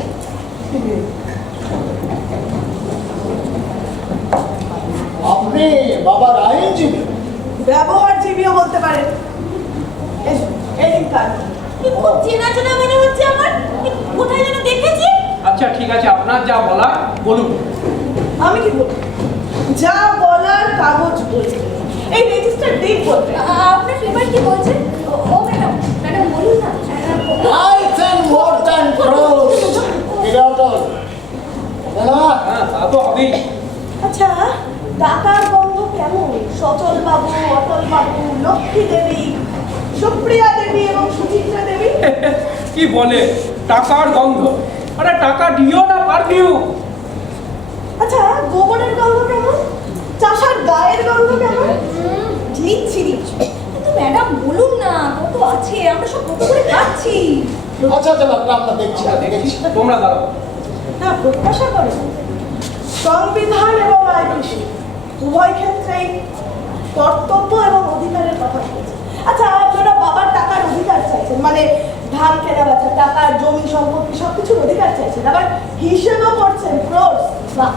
আপনি বাবার আইনজীবী? ব্যবহারজীবীও বলতে পারেন। এসো, এই নিন কার্ড। কি খুব চেনা চেনা মনে হচ্ছে আমার, কোথায় যেন দেখেছি। আচ্ছা ঠিক আছে, আপনার যা বলার বলুন। আমি কি বলবো? যা বলার কাগজ বলবে, এই রেজিস্টার ডেট বলবে। আপনার পেপার কি বলছে? ও ম্যাডাম, ম্যাডাম বলুন না। I think more than crows. Idiot. না হ্যাঁ তা তো হবেই। আচ্ছা, টাকার গন্ধ কেমন? সচল বাবু, অটল বাবু, লক্ষ্মী দেবী, সুপ্রিয়া দেবী এবং সুচিত্রা দেবী। কি বলে টাকার গন্ধ? আরে টাকা দিও না পারফিউম। আচ্ছা, গোবরের গন্ধ কেমন? চাষার গায়ের গন্ধ কেমন? ঝিরিঝিরি। কিন্তু ম্যাডাম বলুন না, কত আছে, আমরা সব কত করে খাচ্ছি। আচ্ছা আচ্ছা বাবা, আমরা দেখছি দেখছি। তোমরা দাঁড়াও। না, প্রত্যাশা করে সংবিধান এবং আইনকৃষি উভয় ক্ষেত্রেই কর্তব্য এবং অধিকারের কথা বলছে। আচ্ছা, আপনারা বাবার টাকার অধিকার চাইছেন, মানে ধান কেনা বেচা, টাকার জমি সম্পত্তি সবকিছুর অধিকার চাইছেন, আবার হিসেবও করছেন ক্রোর্স। বাহ,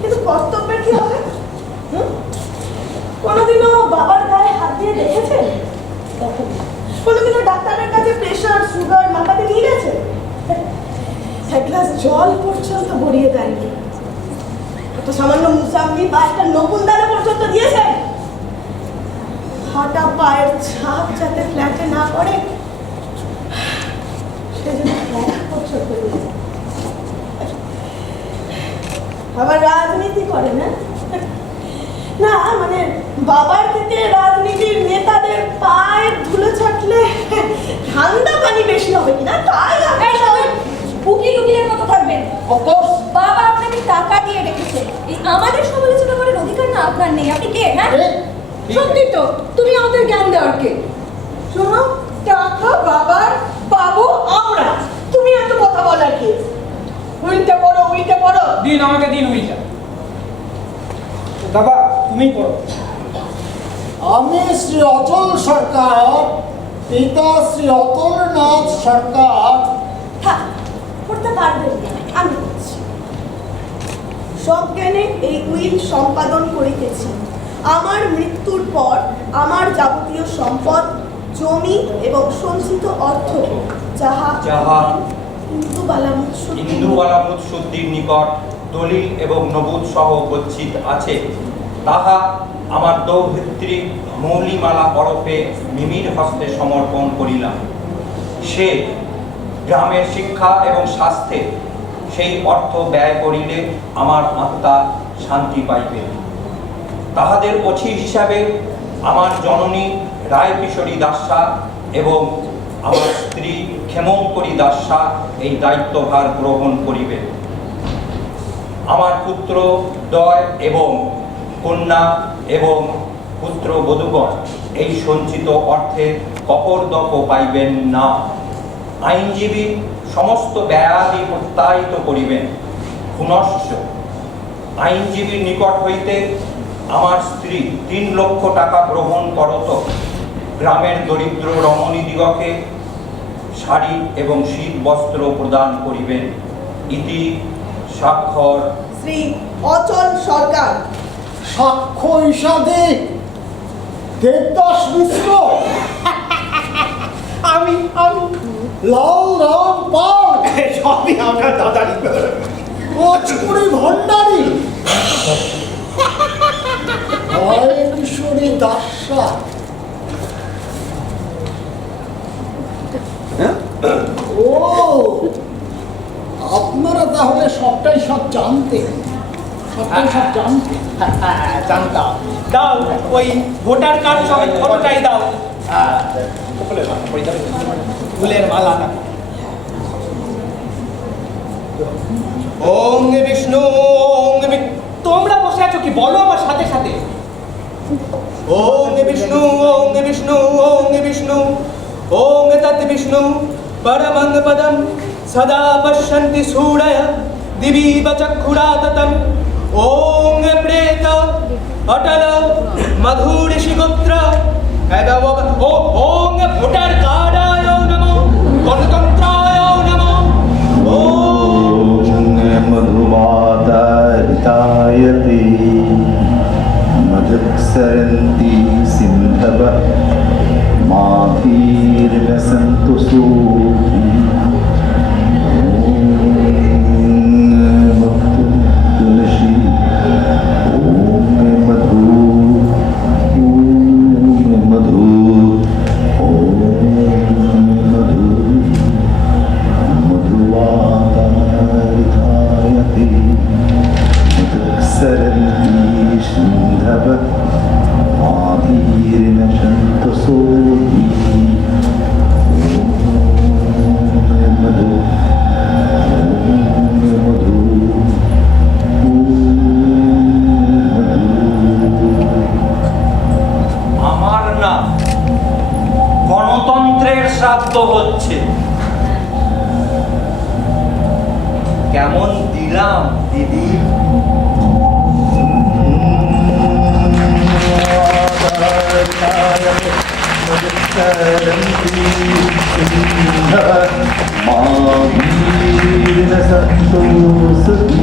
কিন্তু কর্তব্যের কি হবে? কোনোদিনও বাবার গায়ে হাত দিয়ে দেখেছেন? কোনোদিনও ডাক্তারের কাছে প্রেশার সুগার মাপাতে নিয়ে গেছে? এক গ্লাস জল পর্যন্ত গড়িয়ে দেয়নি। একটা সামান্য মুসাম্বি বা একটা নকুল দানা পর্যন্ত দিয়েছেন? হাঁটা পায়ের ছাপ যাতে ফ্ল্যাটে না পড়ে সেজন্য ফ্ল্যাট পর্যন্ত দিয়েছেন। আবার রাজনীতি করে না? না মানে বাবার থেকে রাজনীতির নেতাদের পায়ের ধুলো ছাটলে ঠান্ডা পানি বেশি হবে কিনা তাই উকিল উকিলের মতো থাকবেন। অফকোর্স। বাবা আপনাকে টাকা দিয়ে রেখেছে, এই আমাদের সমালোচনা করার অধিকার না আপনার নেই। আপনি কে? হ্যাঁ সত্যি তো, তুমি আমাদের জ্ঞান দেওয়ার কে? শোনো, টাকা বাবার পাবো আমরা, তুমি এত কথা বলার কি? উল্টে পড়ো, উল্টে পড়ো। দিন আমাকে দিন উইটা। দাদা তুমি পড়ো। আমি শ্রী অচল সরকার, পিতা শ্রী অতুলনাথ সরকার। থাক, করতে পারবেন না, আমি বলছি। সজ্ঞানে এই উইল সম্পাদন করিতেছি। আমার মৃত্যুর পর আমার যাবতীয় সম্পদ, জমি এবং সঞ্চিত অর্থ যাহা যাহা ইন্দুবালা মুৎসুদ্দির নিকট দলিল এবং নবুদ সহ গচ্ছিত আছে, তাহা আমার দৌহিত্রী মৌলিমালা ওরফে মিমির হস্তে সমর্পণ করিলাম। সে গ্রামের শিক্ষা এবং স্বাস্থ্যে সেই অর্থ ব্যয় করিলে আমার আত্মা শান্তি পাইবে। তাহাদের অছি হিসাবে আমার জননী রায়কিশোরী দাসা এবং আমার স্ত্রী ক্ষেমঙ্করী দাসা এই দায়িত্বভার গ্রহণ করিবেন। আমার পুত্র দ্বয় এবং কন্যা এবং পুত্র বধূগণ এই সঞ্চিত অর্থের কপর্দক পাইবেন না। আইনজীবী সমস্ত ব্যাধি প্রত্যায়িত করিবেন। পুনশ্চ আইনজীবীর নিকট হইতে আমার স্ত্রী 3 লক্ষ টাকা গ্রহণ করত। গ্রামের দরিদ্র রমণীদিগকে শাড়ি এবং শীত বস্ত্র প্রদান করিবেন। ইতি স্বাক্ষর শ্রী অচল সরকার। সাক্ষ্য হিসাবে দেবদাস মিশ্র। আমি লাল রাম পাল। সবই আপনার দাদারই। কচপুরি ভণ্ডারী। হয় কিশোরী দাসা। ও, আপনারা তাহলে সবটাই সব জানতেন। সবটাই সব জানতেন। জানতাম। দাও ওই ভোটার কার্ড সমেত ফটোটাই দাও। ফুলের মালা না। ওং বিষ্ণু তোমরা বসে আছো কি? বলো আমার সাথে সাথে। ওং বিষ্ণু ওং বিষ্ণু ওং বিষ্ণু ওং তৎ বিষ্ণু পরমং পদম সদা পশ্যন্তি সূরয় দিবীব চক্ষুরাততম। ওং প্রেত অটল মধুর শিগোত্র ওং ভোটার কার্ডায় নমো গণতন্ত্রায় নমো। मधुमातारितायते मधुक्सरन्ति सिन्धवः मातीर्न सन्तु सूति। ॐ तुलसी ॐ मधु ॐ मधु ॐ मधु मधुवातारितायते मधुक्सरन्ति सिन्धवः मातीर्न सन्तु सूति। ॐ मधु ॐ मधु ॐ मधु। আমার না গণতন্ত্রের শ্রাদ্ধ হচ্ছে। কেমন দিলাম দিদি? मावीर सन्तोषति।